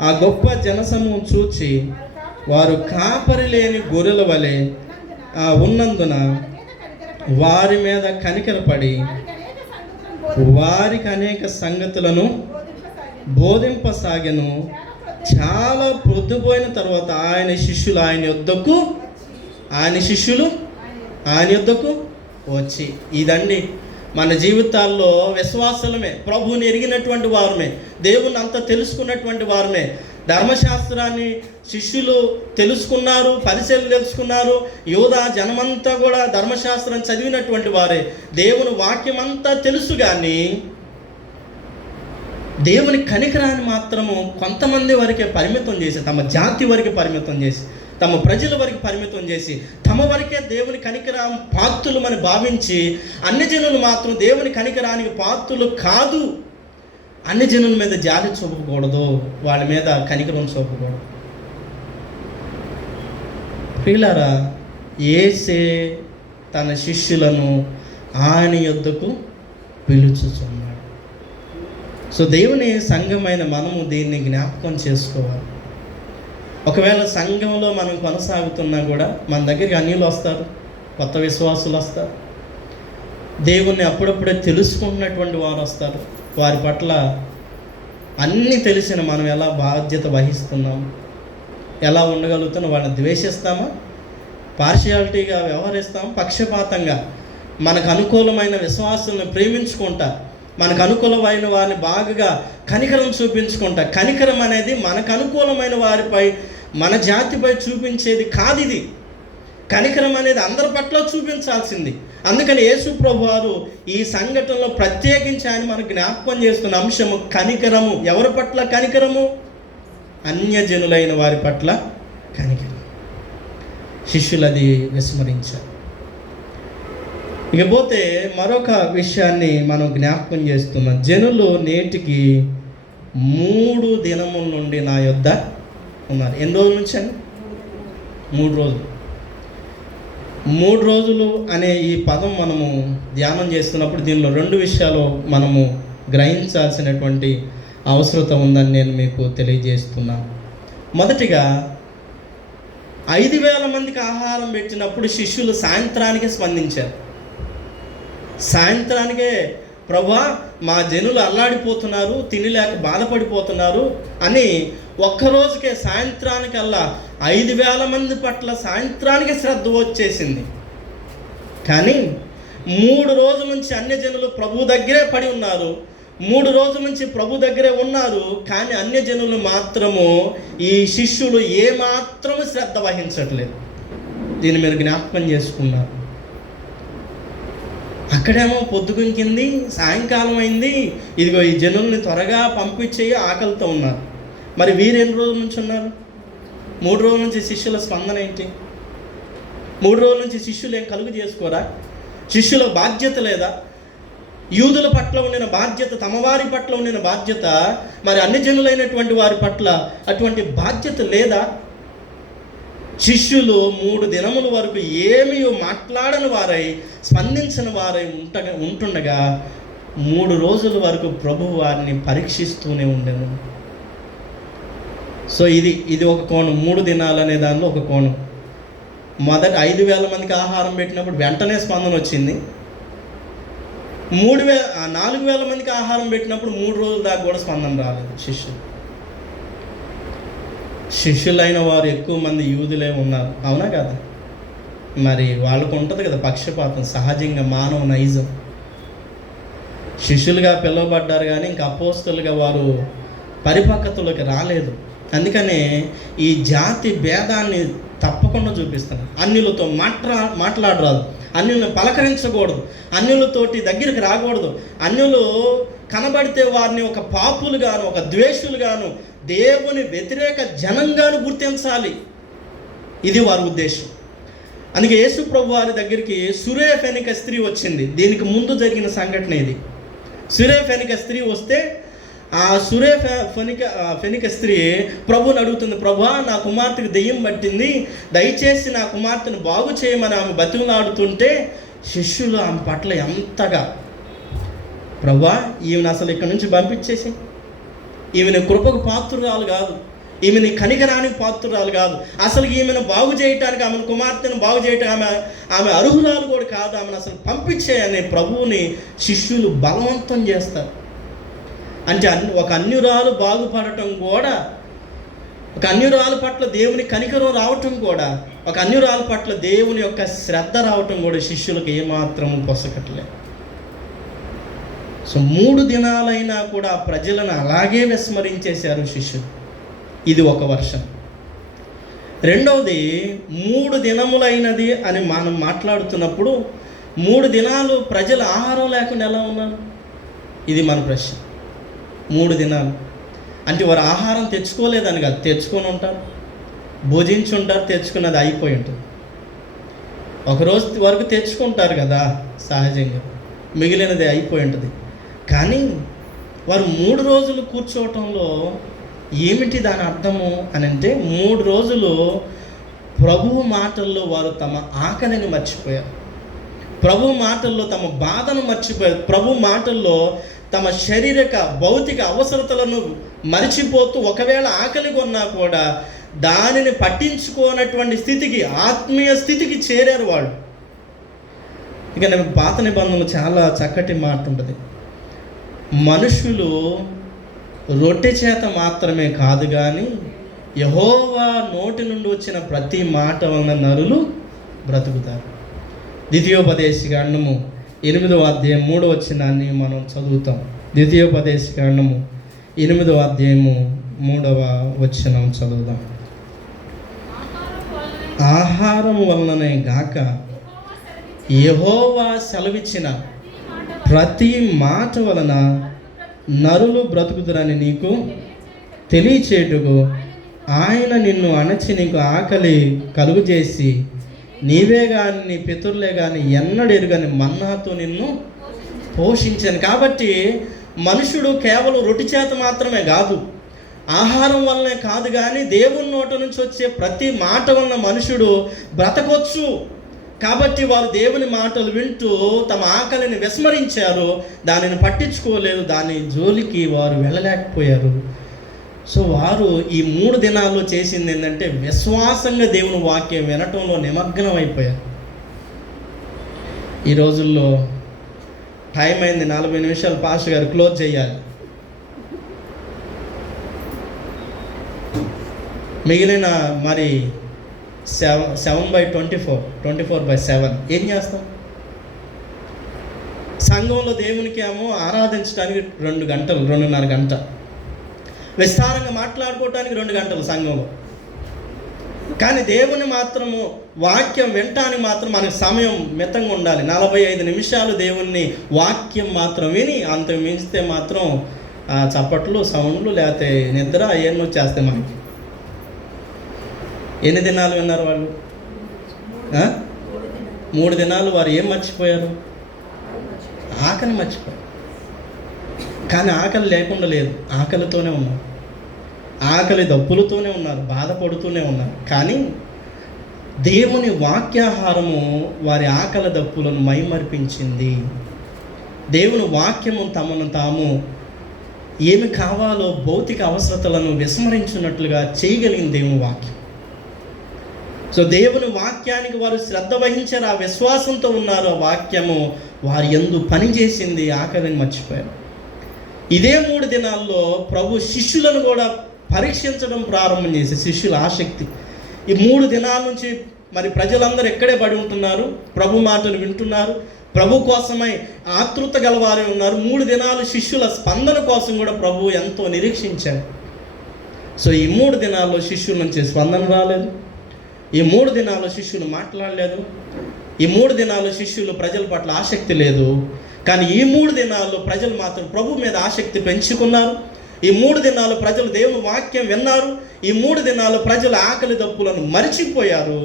ఆ గొప్ప జనసమూహం చూచి వారు కాపరి లేని గొర్రెల వలె ఉన్నందున వారి మీద కనికరపడి వారికి అనేక సంగతులను బోధింపసాగెను. చాలా పొద్దుపోయిన తర్వాత ఆయన శిష్యులు ఆయన యొద్దకు వచ్చి, ఇదండి మన జీవితాల్లో విశ్వాసులమే, ప్రభువుని ఎరిగినటువంటి వారమే, దేవుని అంతా తెలుసుకున్నటువంటి వారమే. ధర్మశాస్త్రాన్ని శిష్యులు తెలుసుకున్నారు, పరిశీలన తెలుసుకున్నారు. యూదా జనమంతా కూడా ధర్మశాస్త్రం చదివినటువంటి వారే. దేవుని వాక్యం అంతా తెలుసు, కానీ దేవుని కనికరాన్ని మాత్రము కొంతమంది వరకే పరిమితం చేసి, తమ జాతి వరకు పరిమితం చేసి, తమ ప్రజల వరకు పరిమితం చేసి, తమ వరకే దేవుని కనికరం పాత్రులు అని భావించి, అన్యజనులు మాత్రం దేవుని కనికరానికి పాత్రులు కాదు, అన్యజనుల మీద జాలి చూపకూడదు, వాళ్ళ మీద కనికరం చూపకూడదు. ప్రియులారా, యేసే తన శిష్యులను ఆయన యొద్దకు పిలుచుచున్నాడు. సో దేవుని సంఘమైన మనము దీన్ని జ్ఞాపకం చేసుకోవాలి. ఒకవేళ సంఘంలో మనం కొనసాగుతున్నా కూడా మన దగ్గరికి అన్యులు వస్తారు, కొత్త విశ్వాసులు వస్తారు, దేవుణ్ణి అప్పుడప్పుడే తెలుసుకుంటున్నటువంటి వారు వస్తారు. వారి పట్ల అన్నీ తెలిసిన మనం ఎలా బాధ్యత వహిస్తున్నాం, ఎలా ఉండగలుగుతున్నాం? వాళ్ళని ద్వేషిస్తామా, పార్షియాలిటీగా వ్యవహరిస్తాం, పక్షపాతంగా మనకు అనుకూలమైన విశ్వాసులను ప్రేమించుకుంటా, మనకు అనుకూలమైన వారిని బాగా కనికరం చూపించుకుంటా. కనికరం అనేది మనకు అనుకూలమైన వారిపై, మన జాతిపై చూపించేది కాదు. ఇది కనికరం అనేది అందరి పట్ల చూపించాల్సింది. అందుకని యేసు ప్రభువారు ఈ సంఘటనలో ప్రత్యేకించి ఆయన మనకు జ్ఞాపకం చేస్తున్న అంశము కనికరము. ఎవరి పట్ల కనికరము? అన్యజనులైన వారి పట్ల కనికరం. శిష్యులు అది విస్మరించారు. ఇకపోతే మరొక విషయాన్ని మనం జ్ఞాపకం చేస్తున్నాం. జనులు నేటికి 3 దినముల నుండి నా యొద్ద ఉన్నారు. ఎన్ని రోజుల నుంచి అండి? 3 రోజులు. 3 రోజులు అనే ఈ పదం మనము ధ్యానం చేస్తున్నప్పుడు దీనిలో 2 విషయాలు మనము గ్రహించాల్సినటువంటి అవసరత ఉందని నేను మీకు తెలియజేస్తున్నాను. మొదటిగా 5,000 మందికి ఆహారం పెట్టినప్పుడు శిష్యులు సాయంత్రానికే స్పందించారు. సాయంత్రానికే, ప్రభువా మా జనులు అల్లాడిపోతున్నారు, తినలేక బాధపడిపోతున్నారు అని ఒక్కరోజుకే సాయంత్రానికల్లా 5,000 మంది పట్ల సాయంత్రానికి శ్రద్ధ వచ్చేసింది. కానీ 3 రోజుల నుంచి అన్యజనులు ప్రభు దగ్గరే పడి ఉన్నారు. 3 రోజుల నుంచి ప్రభు దగ్గరే ఉన్నారు. కానీ అన్యజనులు మాత్రము, ఈ శిష్యులు ఏమాత్రము శ్రద్ధ వహించట్లేదు. దీన్ని మీరు జ్ఞాపకం చేసుకున్నారు. అక్కడేమో పొద్దుగుంకింది, సాయంకాలం అయింది, ఇదిగో ఈ జనుల్ని త్వరగా పంపించేయి, ఆకలితో ఉన్నారు. మరి వీరు ఎన్ని రోజుల నుంచి ఉన్నారు? 3 రోజుల నుంచి శిష్యుల స్పందన ఏంటి? 3 రోజుల నుంచి శిష్యులు ఏం కలుగు చేసుకోరా? శిష్యుల బాధ్యత లేదా? యూదుల పట్ల ఉండిన బాధ్యత, తమ వారి పట్ల ఉండిన బాధ్యత, మరి అన్ని జనులైనటువంటి వారి పట్ల అటువంటి బాధ్యత లేదా? శిష్యులు 3 దినముల వరకు ఏమీ మాట్లాడని వారై, స్పందించని వారై ఉంటుండగా 3 రోజుల వరకు ప్రభు వారిని పరీక్షిస్తూనే ఉండెను. సో ఇది ఒక కోణం. 3 దినాలు అనే దానిలో ఒక కోణం. మొదట 5,000 మందికి ఆహారం పెట్టినప్పుడు వెంటనే స్పందన వచ్చింది. 4,000 మందికి ఆహారం పెట్టినప్పుడు 3 రోజుల దాకా కూడా స్పందన రాలేదు. శిష్యులైన వారు ఎక్కువ మంది యూదులే ఉన్నారు, అవునా కదా? మరి వాళ్ళకు ఉంటుంది కదా పక్షపాతం, సహజంగా మానవ నైజం. శిష్యులుగా పిలువబడ్డారు కానీ ఇంకా అపోస్తలుగా వారు పరిపక్వతలోకి రాలేదు. అందుకనే ఈ జాతి భేదాన్ని తప్పకుండా చూపిస్తున్నారు. అన్యులతో మాట్లాడరాదు, అన్యులను పలకరించకూడదు, అన్యులతోటి దగ్గరికి రాకూడదు. అన్యులు కనబడితే వారిని ఒక పాపులుగాను, ఒక ద్వేషులుగాను, దేవుని వ్యతిరేక జనంగాను గుర్తించాలి. ఇది వారి ఉద్దేశం. అందుకే యేసు ప్రభు వారి దగ్గరికి సురేఫెనిక స్త్రీ వచ్చింది. దీనికి ముందు జరిగిన సంఘటన ఇది. సురేఫెనిక స్త్రీ వస్తే ఆ ఫెనిక స్త్రీ ప్రభుని అడుగుతుంది, ప్రభువా నా కుమార్తెకు దెయ్యం పట్టింది, దయచేసి నా కుమార్తెను బాగు చేయమని ఆమె బతిమలాడుతుంటే శిష్యులు ఆమె పట్ల ఎంతగా, ప్రభువా ఈమెను అసలు ఇక్కడి నుంచి పంపించేసి, ఈమెను కృపకు పాత్రురాలు కాదు, ఈమెని కనికరానికి పాత్రురాలు కాదు, అసలు ఈమెను బాగు చేయటానికి, ఆమెను కుమార్తెను బాగు చేయటానికి ఆమె అర్హురాలు కూడా కాదు, ఆమెను అసలు పంపించేయని ప్రభువుని శిష్యులు బలవంతం చేస్తారు. అంటే ఒక అన్యురాలు బాగుపడటం కూడా, ఒక అన్యురాలు పట్ల దేవుని కనికరం రావటం కూడా, ఒక అన్యురాలు పట్ల దేవుని యొక్క శ్రద్ధ రావటం కూడా శిష్యులకు ఏమాత్రం పొసగట్లేదు. సో 3 దినాలైనా కూడా ప్రజలను అలాగే విస్మరించేశారు శిష్యులు. ఇది ఒక వర్షం. రెండవది, 3 దినములైనది అని మనం మాట్లాడుతున్నప్పుడు 3 దినాలు ప్రజలు ఆహారం లేకుండా ఎలా ఉన్నారు? ఇది మన ప్రశ్న. 3 దినాలు అంటే వారు ఆహారం తెచ్చుకోలేదని కాదు, తెచ్చుకొని ఉంటారు, భుజించి ఉంటారు, తెచ్చుకున్నది అయిపోయి ఉంటుంది. ఒకరోజు వరకు తెచ్చుకుంటారు కదా సహజంగా, మిగిలినది అయిపోయి ఉంటుంది. కానీ వారు 3 రోజులు కూర్చోవటంలో ఏమిటి దాని అర్థము అని అంటే, 3 రోజులు ప్రభువు మాటల్లో వారు తమ ఆకలిని మర్చిపోయారు, ప్రభు మాటల్లో తమ బాధను మర్చిపోయారు, ప్రభు మాటల్లో తమ శారీరక భౌతిక అవసరతలను మరిచిపోతూ ఒకవేళ ఆకలి కొన్నా కూడా దానిని పట్టించుకోనటువంటి స్థితికి, ఆత్మీయ స్థితికి చేరారు వాళ్ళు. ఇక పాత నిబంధనలు చాలా చక్కటి మాట ఉంటుంది. మనుషులు రొట్టె చేత మాత్రమే కాదు కానీ యెహోవా నోటి నుండి వచ్చిన ప్రతి మాట వలన నరులు బ్రతుకుతారు. ద్వితీయోపదేశకాండము 8వ అధ్యాయం 3వ వచనాన్ని మనం చదువుతాం. ద్వితీయోపదేశకాండము 8వ అధ్యాయము 3వ వచనం చదువుదాం. ఆహారం వలననే గాక యెహోవా సెలవిచ్చిన ప్రతి మాట వలన నరులు బ్రతుకుతారని నీకు తెలియచేటుకు ఆయన నిన్ను అణచి నీకు ఆకలి కలుగు చేసి నీవే కానీ నీ పితరులే కానీ ఎన్నడూ ఎరుగని మన్నాతో నిన్ను పోషించాను. కాబట్టి మనుషుడు కేవలం రొట్టె చేత మాత్రమే కాదు, ఆహారం వల్లనే కాదు కానీ దేవుని నోట నుంచి వచ్చే ప్రతి మాట వలన మనుషుడు బ్రతకొచ్చు. కాబట్టి వారు దేవుని మాటలు వింటూ తమ ఆకలిని విస్మరించారు, దానిని పట్టించుకోలేదు, దాని జోలికి వారు వెళ్ళలేకపోయారు. సో వారు ఈ 3 దినాల్లో చేసింది ఏంటంటే విశ్వాసంగా దేవుని వాక్యం వినటంలో నిమగ్నం అయిపోయారు. ఈ రోజుల్లో టైం అయింది, 40 నిమిషాలు పాస్టర్ గారు క్లోజ్ చేయాలి. మిగిలిన మరి 7/24 24/7 ఏం చేస్తాం? సంఘంలో దేవునికి ఏమో ఆరాధించడానికి 2 గంటలు, 2.5 గంట, విస్తారంగా మాట్లాడుకోవటానికి 2 గంటలు సంఘంలో. కానీ దేవుని మాత్రము వాక్యం వినటానికి మాత్రం మనకు సమయం మితంగా ఉండాలి. 45 నిమిషాలు దేవుని వాక్యం మాత్రం విని అంత మించితే మాత్రం చప్పట్లు, సౌండ్లు, లేకపోతే నిద్ర అవన్నీ వచ్చేస్తాయి మనకి. ఎన్ని దినాలు విన్నారు వాళ్ళు? 3 దినాలు వారు ఏం మర్చిపోయారు? ఆకలి మర్చిపోయారు. కానీ ఆకలి లేకుండా లేదు, ఆకలితోనే ఉన్నారు, ఆకలి దప్పులతోనే ఉన్నారు, బాధపడుతూనే ఉన్నారు. కానీ దేవుని వాక్యాహారము వారి ఆకలి దప్పులను మైమర్పించింది. దేవుని వాక్యము తమను తాము ఏమి కావాలో భౌతిక అవసరతలను విస్మరించినట్లుగా చేయగలిగింది దేవుని వాక్యం. సో దేవుని వాక్యానికి వారు శ్రద్ధ వహించారు, ఆ విశ్వాసంతో ఉన్నారు. ఆ వాక్యము వారి యందు పనిచేసింది, ఆకలిని మర్చిపోయారు. ఇదే 3 దినాల్లో ప్రభు శిష్యులను కూడా పరీక్షించడం ప్రారంభం చేసి, శిష్యుల ఆసక్తి ఈ 3 దినాల నుంచి మరి ప్రజలందరూ ఎక్కడే పడి ఉంటున్నారు, ప్రభు మాటలు వింటున్నారు, ప్రభు కోసమై ఆతృత గలవారే ఉన్నారు. 3 దినాలు శిష్యుల స్పందన కోసం కూడా ప్రభు ఎంతో నిరీక్షించారు. సో ఈ 3 దినాల్లో శిష్యుల నుంచి స్పందన రాలేదు, ఈ 3 దినాల్లో శిష్యులు మాట్లాడలేదు, ఈ 3 దినాల్లో శిష్యులు ప్రజల పట్ల ఆసక్తి లేదు. కానీ ఈ 3 దినాల్లో ప్రజలు మాత్రం ప్రభు మీద ఆసక్తి పెంచుకున్నారు. ఈ 3 దినాలు ప్రజలు దేవుని వాక్యం విన్నారు. ఈ 3 దినాలు ప్రజల ఆకలి దప్పులను మరిచిపోయారు.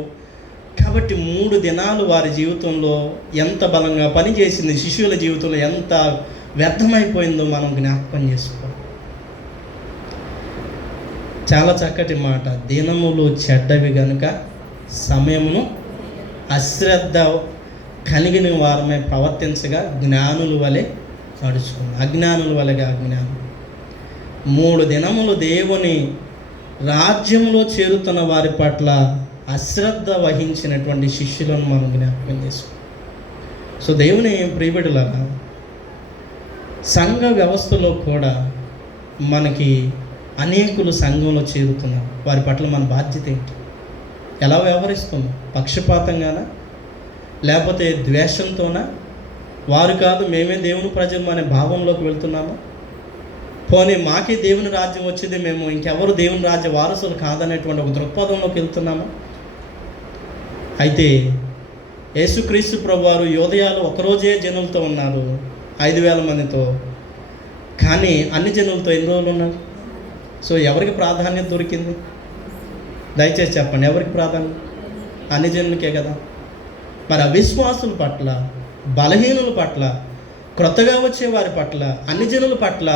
కాబట్టి 3 దినాలు వారి జీవితంలో ఎంత బలంగా పనిచేసింది, శిష్యుల జీవితంలో ఎంత వ్యర్థమైపోయిందో మనం జ్ఞాపకం చేసుకోవాలి. చాలా చక్కటి మాట, దినములు చెడ్డవి గనుక సమయమును అశ్రద్ధ కలిగిన వారమే ప్రవర్తించగా జ్ఞానుల వలె నడుచుకున్నాం. అజ్ఞానుల వలెగా అజ్ఞానం. 3 దినములు దేవుని రాజ్యంలో చేరుతున్న వారి పట్ల అశ్రద్ధ వహించినటువంటి శిష్యులను మనం జ్ఞాపకం చేసుకోం. సో దేవుని ప్రియబిడ్డలారా, సంఘ వ్యవస్థలో కూడా మనకి అనేకులు సంఘంలో చేరుతున్నారు. వారి పట్ల మన బాధ్యత ఏంటి? ఎలా వ్యవహరిస్తున్నాం? పక్షపాతంగానా, లేకపోతే ద్వేషంతోనా? వారు కాదు మేమే దేవుని ప్రజలు అనే భావంలోకి వెళ్తున్నామా? పోనీ మాకే దేవుని రాజ్యం వచ్చింది, మేము ఇంకెవరు దేవుని రాజ్య వారసులు కాదనేటువంటి ఒక దృక్పథంలోకి వెళ్తున్నామా? అయితే యేసుక్రీస్తు ప్రభువారు యోదయాలు ఒకరోజే జనులతో ఉన్నారు, 5,000 మందితో. కానీ అన్ని జనులతో ఎన్ని రోజులు ఉన్నారు? సో ఎవరికి ప్రాధాన్యత దొరికింది? దయచేసి చెప్పండి, ఎవరికి ప్రాధాన్యత? అన్ని జనులకే కదా. మరి అవిశ్వాసుల పట్ల, బలహీనుల పట్ల, క్రొత్తగా వచ్చే వారి పట్ల, అన్ని జనుల పట్ల,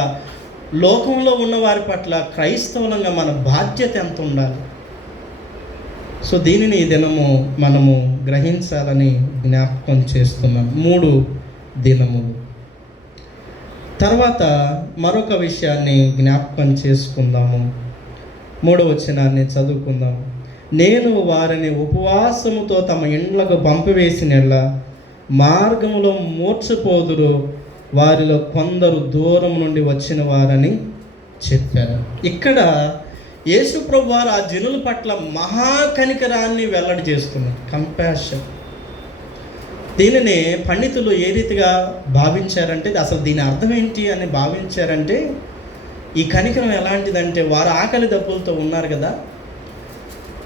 లోకంలో ఉన్న వారి పట్ల క్రైస్తవులంగా మన బాధ్యత ఎంత ఉండాలి? సో దీనిని ఈ దినము మనము గ్రహించాలని జ్ఞాపకం చేస్తున్నాం. 3 దినములు. తర్వాత మరొక విషయాన్ని జ్ఞాపకం చేసుకుందాము. 3వ వచనాన్ని చదువుకుందాము. నేను వారిని ఉపవాసముతో తమ ఇండ్లకు పంపివేసినెల్లా మార్గములో మూర్ఛపోదురు, వారిలో కొందరు దూరం నుండి వచ్చిన వారని చెప్పారు. ఇక్కడ యేసు ప్రభువు వారు ఆ జనుల పట్ల మహాకనికరాన్ని వెల్లడి చేస్తున్నారు. కంపాషన్. దీనిని పండితులు ఏ రీతిగా భావించారంటే, అసలు దీని అర్థం ఏంటి అని భావించారంటే, ఈ కనికరం ఎలాంటిదంటే, వారు ఆకలి దప్పులతో ఉన్నారు కదా,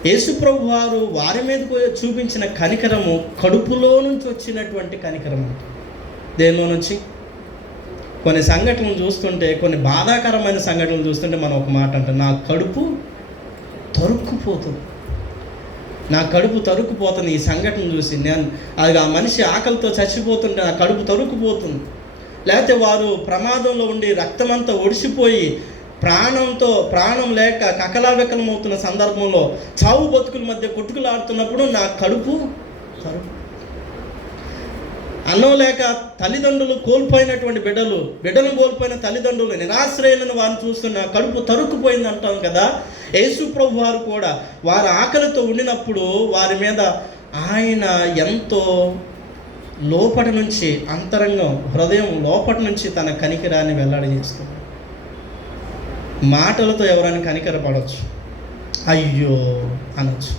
యేసు ప్రభు వారు వారి మీద చూపించిన కనికరము కడుపులో నుంచి వచ్చినటువంటి కనికరం. దేనిలో నుంచి? కొన్ని సంఘటనలు చూస్తుంటే, కొన్ని బాధాకరమైన సంఘటనలు చూస్తుంటే మనం ఒక మాట అంటే, నా కడుపు తరుక్కుపోతుంది, నా కడుపు తరుక్కుపోతుంది. ఈ సంఘటన చూసి నేను అది ఆ మనిషి ఆకలితో చచ్చిపోతుంటే నా కడుపు తరుక్కుపోతుంది. లేకపోతే వారు ప్రమాదంలో ఉండి రక్తమంతా ఒడిసిపోయి ప్రాణం లేక కకలావికలమవుతున్న సందర్భంలో చావు బతుకుల మధ్య కొట్టుకులాడుతున్నప్పుడు నా కడుపు అన్నం లేక తల్లిదండ్రులు కోల్పోయినటువంటి బిడ్డలను కోల్పోయిన తల్లిదండ్రులు నిరాశ్రయులను వారిని చూస్తున్న కడుపు తరుక్కుపోయింది అంటాం కదా. యేసు ప్రభు వారు కూడా వారి ఆకలితో ఉండినప్పుడు వారి మీద ఆయన ఎంతో లోపటి నుంచి, అంతరంగం హృదయం లోపటి నుంచి తన కనికరాన్ని వెల్లడి చేస్తుంది. మాటలతో ఎవరైనా కనికరపడవచ్చు, అయ్యో అనొచ్చు.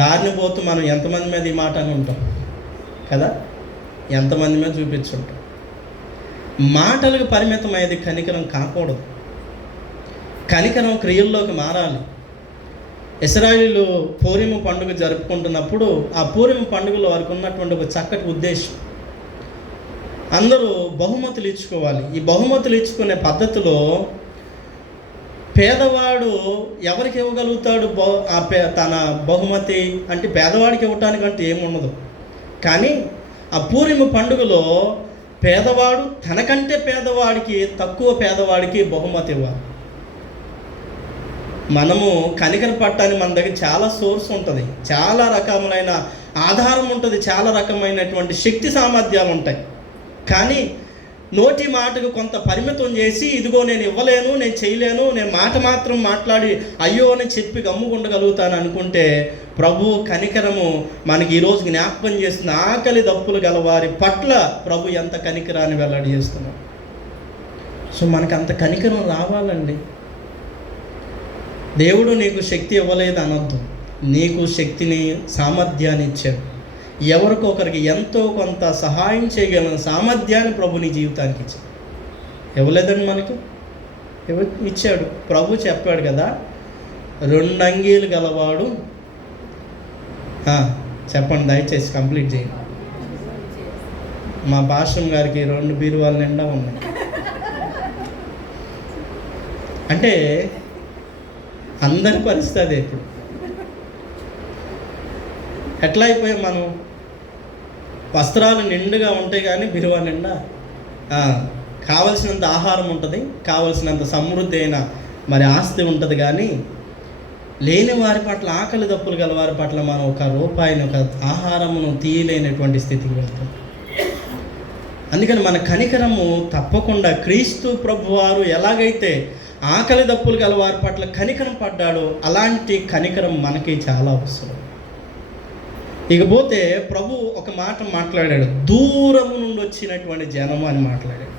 దారిని పోతూ మనం ఎంతమంది మీద ఈ మాట అని ఉంటాం కదా, ఎంతమంది మీద చూపించుంటాం. మాటలకు పరిమితమయ్యేది కనికరం కాకూడదు. కనికరం క్రియల్లోకి మారాలి. ఇశ్రాయేలు పూరిమ పండుగ జరుపుకుంటున్నప్పుడు ఆ పూరిమ పండుగలో వారికి ఉన్నటువంటి ఒక చక్కటి ఉద్దేశం, అందరూ బహుమతులు ఇచ్చుకోవాలి. ఈ బహుమతులు ఇచ్చుకునే పద్ధతిలో పేదవాడు ఎవరికి ఇవ్వగలుగుతాడు తన బహుమతి అంటే, పేదవాడికి ఇవ్వటానికంటే ఏముండదు. కానీ ఆ పూరిమ పండుగలో పేదవాడు తనకంటే పేదవాడికి, తక్కువ పేదవాడికి బహుమతి ఇవ్వాలి. మనము కనికర పట్టాన్ని మన దగ్గర చాలా సోర్స్ ఉంటుంది, చాలా రకములైన ఆధారం ఉంటుంది, చాలా రకమైనటువంటి శక్తి సామర్థ్యాలు ఉంటాయి. కానీ నోటి మాటకు కొంత పరిమితం చేసి, ఇదిగో నేను ఇవ్వలేను, నేను చేయలేను, నేను మాట మాత్రం మాట్లాడి అయ్యో అని చెప్పి గమ్ముకుండగలుగుతాను అనుకుంటే, ప్రభు కనికరము మనకి ఈరోజు జ్ఞాపకం చేస్తున్న ఆకలి దప్పులు గల వారి పట్ల ప్రభు ఎంత కనికరాన్ని వెల్లడి చేస్తున్నాడు. సో మనకు అంత కనికరం రావాలండి. దేవుడు నీకు శక్తి ఇవ్వలేదు అనొద్దు, నీకు శక్తిని, సామర్థ్యాన్ని ఇచ్చాడు. ఎవరికొకరికి ఎంతో కొంత సహాయం చేయగలిగిన సామర్థ్యాన్ని ప్రభు నీ జీవితానికి ఇచ్చాడు. ఇవ్వలేదని మనకి ఇచ్చాడు. ప్రభు చెప్పాడు కదా, 2 అంగీలు గలవాడు, చెప్పండి దయచేసి కంప్లీట్ చేయండి. మా భాష్యం గారికి 2 బీరువాల నిండా ఉన్నాయి. అంటే అందరి పరిస్థితి అదే. ఇప్పుడు ఎట్లా అయిపోయాం మనం? వస్త్రాలు నిండుగా ఉంటాయి కానీ బీరువా నిండా కావలసినంత ఆహారం ఉంటుంది, కావలసినంత సమృద్ధి అయిన మరి ఆస్తి ఉంటుంది. కానీ లేని వారి పట్ల, ఆకలి దప్పులు గల వారి పట్ల మనం 1 రూపాయిని, ఒక ఆహారమును తీయలేనటువంటి స్థితికి వెళ్తాం. అందుకని మన కనికరము తప్పకుండా క్రీస్తు ప్రభు వారు ఎలాగైతే ఆకలి దప్పులు గల వారి పట్ల కనికరం పడ్డాడో అలాంటి కనికరం మనకి చాలా అవసరం. ఇకపోతే ప్రభు ఒక మాట మాట్లాడాడు, దూరము నుండి వచ్చినటువంటి జనము అని మాట్లాడాడు.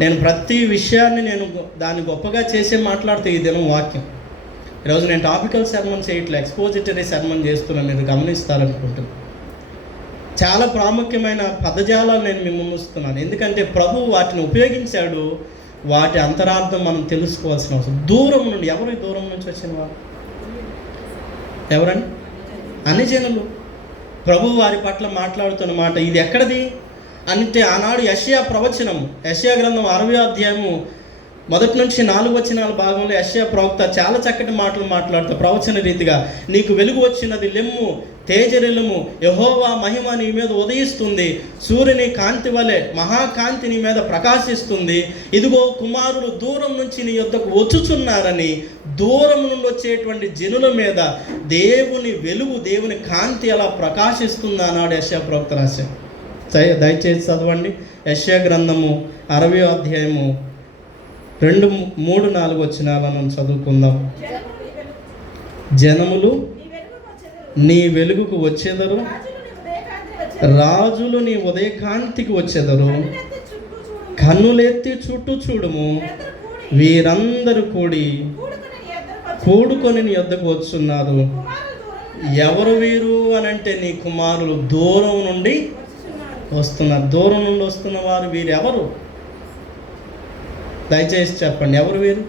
నేను ప్రతి విషయాన్ని దాన్ని గొప్పగా చేసే మాట్లాడుతూ ఈ దినం వాక్యం. ఈరోజు నేను టాపికల్ సెర్మన్ చేయట్లేదు, ఎక్స్పోజిటరీ సెర్మన్ చేస్తున్నాను, మీరు గమనిస్తారనుకుంటున్నాను. చాలా ప్రాముఖ్యమైన పదజాలాలు నేను మీ ముందుస్తున్నాను, ఎందుకంటే ప్రభు వాటిని ఉపయోగించాడు. వాటి అంతరార్థం మనం తెలుసుకోవాల్సిన అవసరం. దూరం నుండి, ఎవరు ఈ దూరం నుంచి వచ్చిన వారు? ఎవరండి? అన్ని జనులు. ప్రభు వారి పట్ల మాట్లాడుతున్న మాట ఇది ఎక్కడిది అంటే, ఆనాడు యెషయా ప్రవచనం, యెషయా గ్రంథం 60వ అధ్యాయము 1 నుంచి 4 వచనాల భాగంలో యెషయా ప్రవక్త చాలా చక్కటి మాటలు మాట్లాడుతూ ప్రవచన రీతిగా, నీకు వెలుగు వచ్చినది, లెమ్ము తేజరిల్లుము, యెహోవా మహిమ నీ మీద ఉదయిస్తుంది, సూర్యుని కాంతి వలె మహాకాంతి నీ మీద ప్రకాశిస్తుంది, ఇదిగో కుమారులు దూరం నుంచి నీ యొద్దకు వచ్చుచున్నారని, దూరం నుండి వచ్చేటువంటి జనుల మీద దేవుని వెలుగు, దేవుని కాంతి అలా ప్రకాశిస్తుంది అన్నాడు యెషయా ప్రవక్త రాశాడు. దయచేసి చదవండి. యెషయా గ్రంథము 60వ అధ్యాయము 2, 3, 4 వచనాలను చదువుకుందాం. జనములు నీ వెలుగుకు వచ్చేదరు, రాజులు నీ ఉదయకాంతికి వచ్చేదరు. కన్నులెత్తి చుట్టూ చూడుము, వీరందరూ కూడుకొని నీ యొద్దకు వచ్చున్నారు. ఎవరు వీరు అని అంటే నీ కుమారులు దూరం నుండి వస్తున్నారు. దూరం నుండి వస్తున్న వారు వీరెవరు? దయచేసి చెప్పండి, ఎవరు వీరు?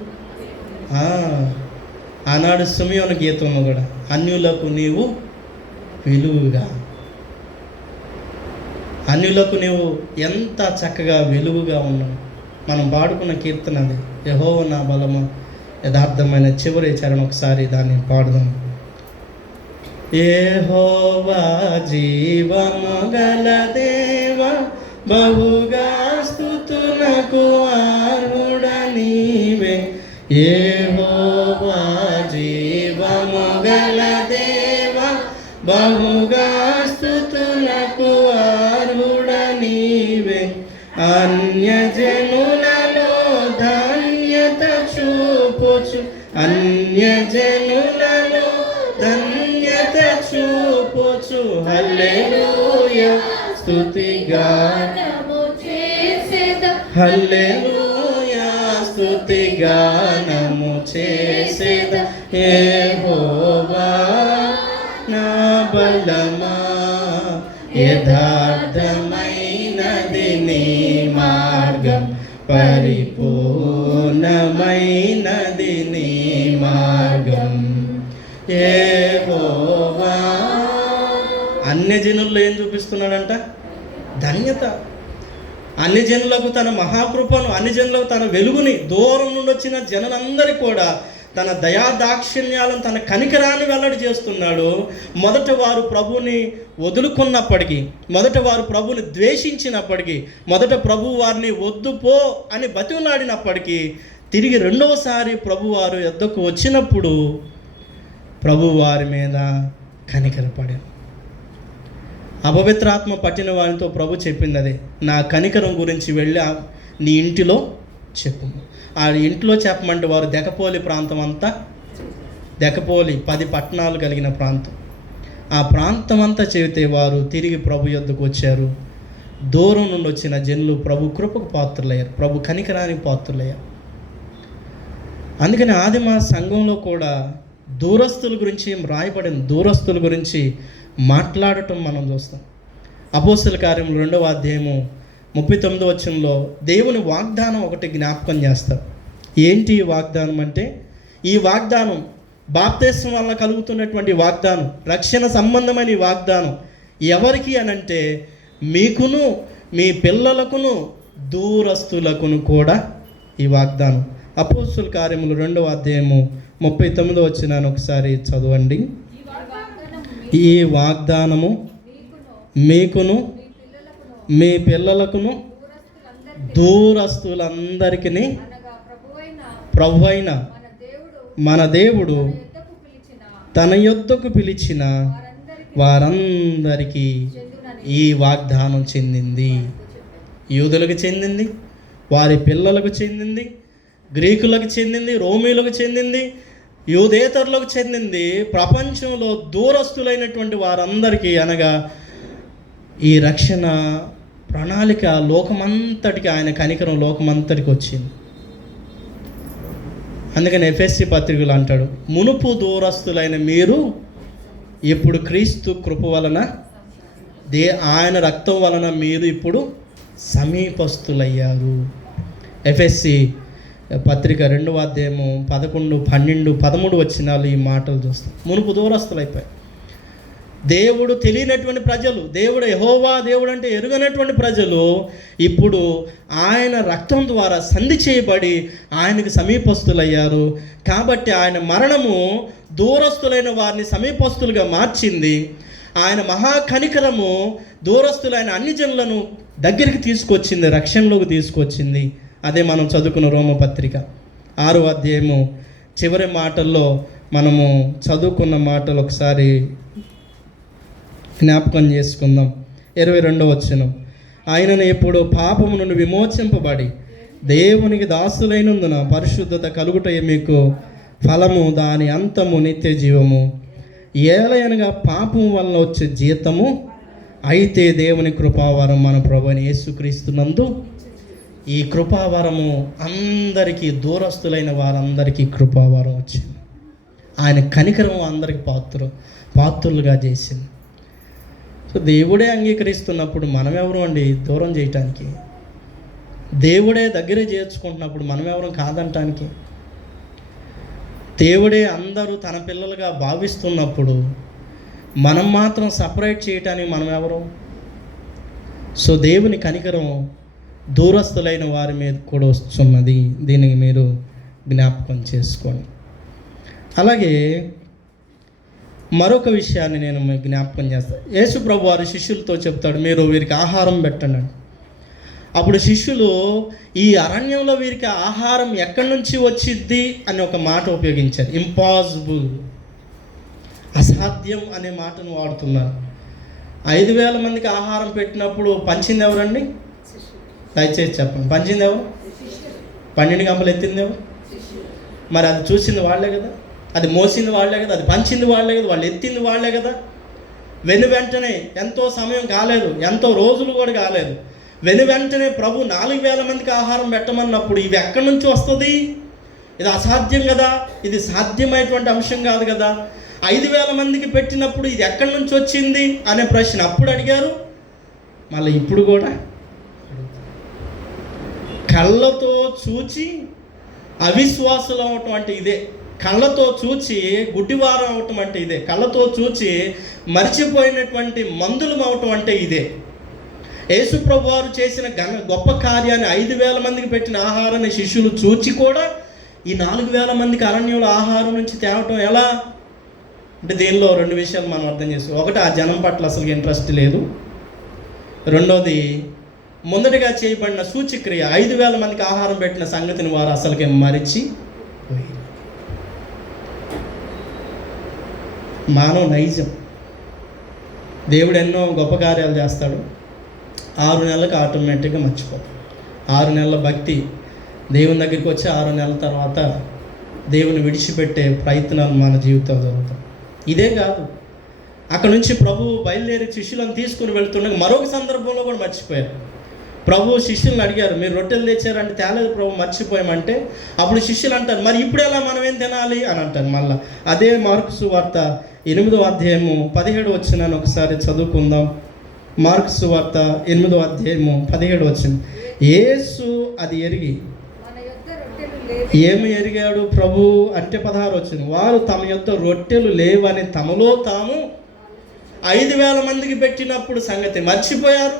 ఆనాడు సిమియోను గీతంలో కూడా అన్యులకు నీవు వెలుగుగా, అన్యులకు నీవు ఎంత చక్కగా వెలుగుగా ఉన్నావు. మనం పాడుకున్న కీర్తన అది, యెహోవా నా బలము. యథార్థమైన చివరి చరణం ఒకసారి దాన్ని పాడుదాం. యెహోవా జీవము గల దేవ, బహుగా స్తుతులకు అర్హుడ నీవే. యెహోవా జీవము గల దేవ, బహుగా స్తుతులకు అర్హుడ నీవే. అన్యజనులలో ధన్యత చూపుచు, అన్యజనులలో ధన్యత చూపుచు, హల్లెలూయా స్తుతిగానము చేసేదం, హల్లెలూయా స్తుతిగానము చేసేదం. యెహోవా నా బలమా, యథార్థమైనది నీ మార్గం, పరిపూర్ణమైనది నీ మార్గం. యెహోవా అన్యజనుల్లో ఏం చూపిస్తున్నాడంట? ధన్యత. అన్యజనులకు తన మహాకృపను, అన్యజనులకు తన వెలుగుని, దూరం నుండి వచ్చిన జనులందరికీ కూడా తన దయాదాక్షిణ్యాలను, తన కనికరాన్ని వెల్లడి చేస్తున్నాడు. మొదట వారు ప్రభువుని వదులుకున్నప్పటికీ, మొదట వారు ప్రభువుని ద్వేషించినప్పటికీ, మొదట ప్రభు వారిని వద్దు పో అని బతిమలాడినప్పటికీ, తిరిగి రెండవసారి ప్రభు వారు యొద్దకు వచ్చినప్పుడు ప్రభు వారి మీద కనికరపడారు. అపవిత్రాత్మ పట్టిన వారితో ప్రభు చెప్పింది అదే, నా కనికరం గురించి వెళ్ళి నీ ఇంటిలో చెప్పు. ఆ ఇంట్లో చెప్పమంటే వారు దెకపోలి ప్రాంతం అంతా, దెకపోలి 10 పట్టణాలు కలిగిన ప్రాంతం, ఆ ప్రాంతం అంతా చెబితే వారు తిరిగి ప్రభు యొద్దకు వచ్చారు. దూరం నుండి వచ్చిన జనులు ప్రభు కృపకు పాత్రులయ్యారు, ప్రభు కనికరానికి పాత్రులయ్యారు. అందుకని ఆదిమ సంఘంలో కూడా దూరస్తుల గురించి రాయబడిన, దూరస్తుల గురించి మాట్లాడటం మనం చూస్తాం. అపోస్తల కార్యములు 2వ అధ్యాయము 39వ వచనంలో దేవుని వాగ్దానం ఒకటి జ్ఞాపకం చేస్తారు. ఏంటి ఈ వాగ్దానం అంటే, ఈ వాగ్దానం బాప్తిస్మం వల్ల కలుగుతున్నటువంటి వాగ్దానం, రక్షణ సంబంధమైన ఈ వాగ్దానం ఎవరికి అనంటే, మీకును మీ పిల్లలకును దూరస్తులకును కూడా ఈ వాగ్దానం. అపోస్తల కార్యములు 2వ అధ్యాయము 39వ వచనాన్ని ఒకసారి చదవండి. ఈ వాగ్దానము మీకును మీ పిల్లలకును దూరస్తులందరికీ ప్రభువైన మన దేవుడు తన యొద్దకు పిలిచిన వారందరికీ ఈ వాగ్దానం చెందింది. యూదులకు చెందింది, వారి పిల్లలకు చెందింది, గ్రీకులకు చెందింది, రోమీలకు చెందింది, యూదేతరులకు చెందింది. ప్రపంచంలో దూరస్తులైనటువంటి వారందరికీ, అనగా ఈ రక్షణ ప్రణాళిక లోకమంతటికి, ఆయన కనికరం లోకమంతటికి వచ్చింది. అందుకని ఎఫెసీ పత్రికలు అంటాడు, మునుపు దూరస్తులైన మీరు ఇప్పుడు క్రీస్తు కృప వలన, ఆయన రక్తం వలన మీరు ఇప్పుడు సమీపస్తులయ్యారు. ఎఫెసీ పత్రిక 2వ అధ్యాయము 11, 12, 13 వచనాలు ఈ మాటలు చూస్తాం. మునుపు దూరస్తులైపోయారు. దేవుడు తెలియనటువంటి ప్రజలు, దేవుడు యెహోవా దేవుడు అంటే ఎరుగనటువంటి ప్రజలు ఇప్పుడు ఆయన రక్తం ద్వారా సంధి చేయబడి ఆయనకు సమీపస్తులయ్యారు. కాబట్టి ఆయన మరణము దూరస్తులైన వారిని సమీపస్తులుగా మార్చింది. ఆయన మహాకనికరము దూరస్తులైన అన్ని జనులను దగ్గరికి తీసుకొచ్చింది, రక్షణలోకి తీసుకొచ్చింది. అదే మనం చదువుకున్న రోమపత్రిక 6వ అధ్యాయము చివరి మాటల్లో మనము చదువుకున్న మాటలు ఒకసారి జ్ఞాపకం చేసుకుందాం. 22వ వచనం, ఆయనను ఇప్పుడు పాపము నుండి విమోచింపబడి దేవునికి దాసులైనందున పరిశుద్ధత కలుగుటయే మీకు ఫలము, దాని అంతము నిత్య జీవము. ఏలయనగా పాపం వల్ల వచ్చే జీతము, అయితే దేవుని కృపావరం మన ప్రభువైన యేసుక్రీస్తునందు ఈ కృపావరము అందరికీ, దూరస్తులైన వారందరికీ కృపావరం వచ్చింది. ఆయన కనికరం అందరికి పాత్రులుగా చేసింది. సో దేవుడే అంగీకరిస్తున్నప్పుడు మనం ఎవరు అండి దూరం చేయటానికి? దేవుడే దగ్గరే చేర్చుకుంటున్నప్పుడు మనం ఎవరు కాదంటానికి? దేవుడే అందరూ తన పిల్లలుగా భావిస్తున్నప్పుడు మనం మాత్రం సపరేట్ చేయటానికి మనం ఎవరు? సో దేవుని కనికరం దూరస్తులైన వారి మీద కూడా వస్తున్నది. దీనికి మీరు జ్ఞాపకం చేసుకోండి. అలాగే మరొక విషయాన్ని నేను మీకు జ్ఞాపకం చేస్తాను. యేసు ప్రభు వారి శిష్యులతో చెప్తాడు, మీరు వీరికి ఆహారం పెట్టండి. అప్పుడు శిష్యులు ఈ అరణ్యంలో వీరికి ఆహారం ఎక్కడి నుంచి వచ్చిద్ది అని ఒక మాట ఉపయోగించారు. ఇంపాసిబుల్, అసాధ్యం అనే మాటను వాడుతున్నారు. 5,000 మందికి ఆహారం పెట్టినప్పుడు పంచింది ఎవరండి? దయచేసి చెప్పండి, పంచింది ఎవరు? 12 గంపలు ఎత్తింది ఎవరు? మరి అది చూసింది వాళ్ళే కదా, అది మోసింది వాళ్ళే కదా, అది పంచింది వాళ్ళే కదా, వాళ్ళు ఎత్తింది వాళ్ళే కదా. వెంటనే ఎంతో సమయం కాలేదు, ఎంతో రోజులు కూడా కాలేదు, వెంటనే ప్రభు 4,000 మందికి ఆహారం పెట్టమన్నప్పుడు ఇవి ఎక్కడి నుంచి వస్తుంది? ఇది అసాధ్యం కదా, ఇది సాధ్యమైనటువంటి అంశం కాదు కదా. 5,000 మందికి పెట్టినప్పుడు ఇది ఎక్కడి నుంచి వచ్చింది అనే ప్రశ్న అప్పుడు అడిగారు, మళ్ళీ ఇప్పుడు కూడా. కళ్ళతో చూచి అవిశ్వాసులు అవటం అంటే ఇదే. కళ్ళతో చూచి గుడ్డివారం అవటం అంటే ఇదే. కళ్ళతో చూచి మరిచిపోయినటువంటి మందులు అవటం అంటే ఇదే. యేసు ప్రభు వారు చేసిన గొప్ప కార్యాన్ని, 5,000 మందికి పెట్టిన ఆహారాన్ని శిష్యులు చూచి కూడా ఈ 4,000 మందికి అరణ్యంలో ఆహారం నుంచి తేవటం ఎలా అంటే, దీనిలో 2 విషయాలు మనం అర్థం చేసుకోవాలి. ఒకటి, ఆ జనం పట్ల అసలు ఇంట్రెస్ట్ లేదు. రెండోది, మొదటిగా చేయబడిన సూచక్రియ 5,000 మందికి ఆహారం పెట్టిన సంగతిని వారు అసలుకి మరిచిపోయి. మానవ నైజం. దేవుడు ఎన్నో గొప్ప కార్యాలు చేస్తాడు, 6 నెలలకు ఆటోమేటిక్గా మర్చిపోతాం. 6 నెలల భక్తి, దేవుని దగ్గరికి వచ్చి 6 నెలల తర్వాత దేవుని విడిచిపెట్టే ప్రయత్నాలు మన జీవితంలో జరుగుతాయి. ఇదే కాదు, అక్కడ నుంచి ప్రభు బయలుదేరి శిష్యులను తీసుకుని వెళ్తుండగా మరొక సందర్భంలో కూడా మర్చిపోయారు. ప్రభు శిష్యులను అడిగారు, మీరు రొట్టెలు తెచ్చారంటే తేలేదు ప్రభు, మర్చిపోయామంటే అప్పుడు శిష్యులు అంటారు, మరి ఇప్పుడు ఎలా మనం ఏం తినాలి అని అంటారు. మళ్ళీ అదే మార్కు సువార్త 8వ అధ్యాయము 17 వచనాన్ని ఒకసారి చదువుకుందాం. మార్కు సువార్త 8వ అధ్యాయము 17 వచనం. యేసు అది ఎరిగి, ఏమి ఎరిగాడు ప్రభు అంటే 16 వచనం, వారు తమ యొద్ద రొట్టెలు లేవని తమలో తాము 5,000 మందికి పెట్టినప్పుడు సంగతి మర్చిపోయారు.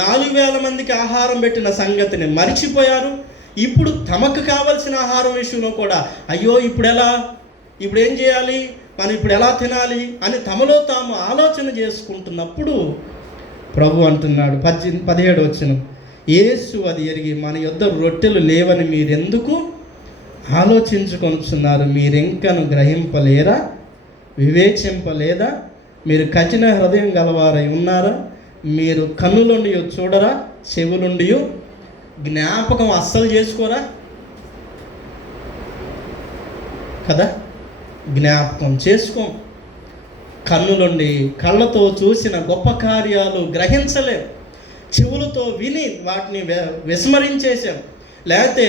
4,000 మందికి ఆహారం పెట్టిన సంగతిని మర్చిపోయారు. ఇప్పుడు తమకు కావలసిన ఆహారం విషయంలో కూడా అయ్యో ఇప్పుడు ఎలా, ఇప్పుడు ఏం చేయాలి, మనం ఇప్పుడు ఎలా తినాలి అని తమలో తాము ఆలోచన చేసుకుంటున్నప్పుడు ప్రభు అంటున్నాడు 17 వచనం, యేసు అది ఎరిగి, మన యొద్ద రొట్టెలు లేవని మీరెందుకు ఆలోచించుకొనుచున్నారు? మీరింకను గ్రహింపలేరా, వివేచింపలేదా? మీరు కఠిన హృదయం గలవారై ఉన్నారా? మీరు కన్నులుండి చూడరా, చెవులుండి జ్ఞాపకం అస్సలు చేసుకోరా కదా. జ్ఞాపకం చేసుకో. కన్నులుండి కళ్ళతో చూసిన గొప్ప కార్యాలు గ్రహించలేం, చెవులతో విని వాటిని విస్మరించేసాం, లేకపోతే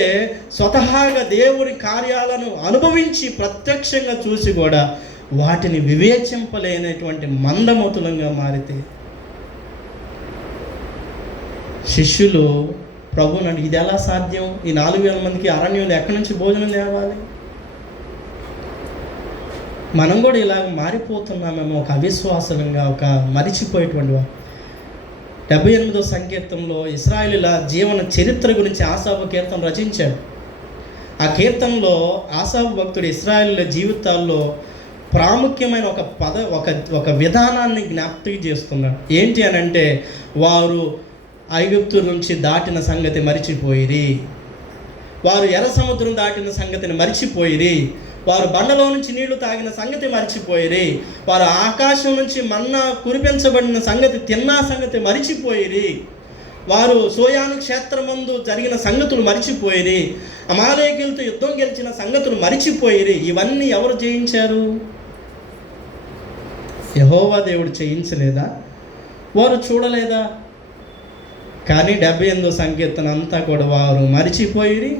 స్వతహాగా దేవుని కార్యాలను అనుభవించి ప్రత్యక్షంగా చూసి కూడా వాటిని వివేచింపలేనటువంటి మందమతులంగా మారితే శిష్యులు ప్రభువుని అడిగి, ఇది ఎలా సాధ్యం? ఈ 4,000 మందికి అరణ్యంలో ఎక్కడి నుంచి భోజనం తేవాలి? మనం కూడా ఇలాగ మారిపోతున్నామేమో, ఒక అవిశ్వాసంగా, ఒక మరిచిపోయేటువంటి వారు. 78వ సంకీర్తనలో ఇశ్రాయేలీల జీవన చరిత్ర గురించి ఆసాపు కీర్తన రచించాడు. ఆ కీర్తనలో ఆసాపు భక్తుడు ఇశ్రాయేలీల జీవితాల్లో ప్రాముఖ్యమైన ఒక విధానాన్ని జ్ఞాపకం చేస్తున్నాడు. ఏంటి అని అంటే, వారు ఐగుప్తు నుంచి దాటిన సంగతి మరిచిపోయిరి, వారు ఎర్ర సముద్రం దాటిన సంగతిని మరిచిపోయిరి, వారు బండలో నుంచి నీళ్లు తాగిన సంగతి మరిచిపోయిరి, వారు ఆకాశం నుంచి మన్నా కురిపించబడిన సంగతి తిన్నా సంగతి మరిచిపోయిరి, వారు సోయాను క్షేత్రమందు జరిగిన సంగతులు మరిచిపోయిరి, అమాలేకీయులతో యుద్ధం గెలిచిన సంగతులు మరిచిపోయిరి. ఇవన్నీ ఎవరు జయించారు? యెహోవా దేవుడు చేయించలేదా? వారు చూడలేదా? కానీ 78వ సంకీర్తన అంతా కూడా వారు మరిచిపోయిరి,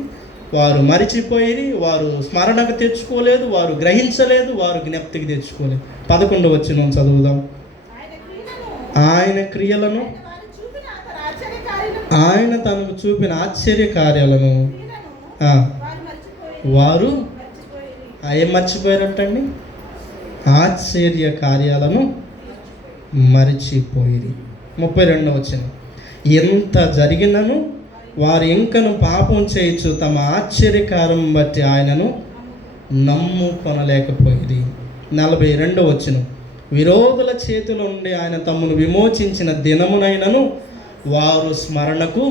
వారు స్మరణకు తెచ్చుకోలేదు, వారు గ్రహించలేదు, వారు జ్ఞప్తికి తెచ్చుకోలేదు. 11వ వచనం చదువుదాం. ఆయన క్రియలను, ఆయన తనకు చూపిన ఆశ్చర్య కార్యాలను వారు ఏం మర్చిపోయారటండి? ఆశ్చర్య కార్యాలను మరిచిపోయిరి. 32వ వచనం. ఎంత జరిగినను వారు ఇంకను పాపం చేయొచ్చు, తమ ఆశ్చర్యకారం బట్టి ఆయనను నమ్ముకొనలేకపోయిరి. 42వ వచనం. విరోధుల చేతిలో నుండి ఆయన తమను విమోచించిన దినమునైనను వారు స్మరణకు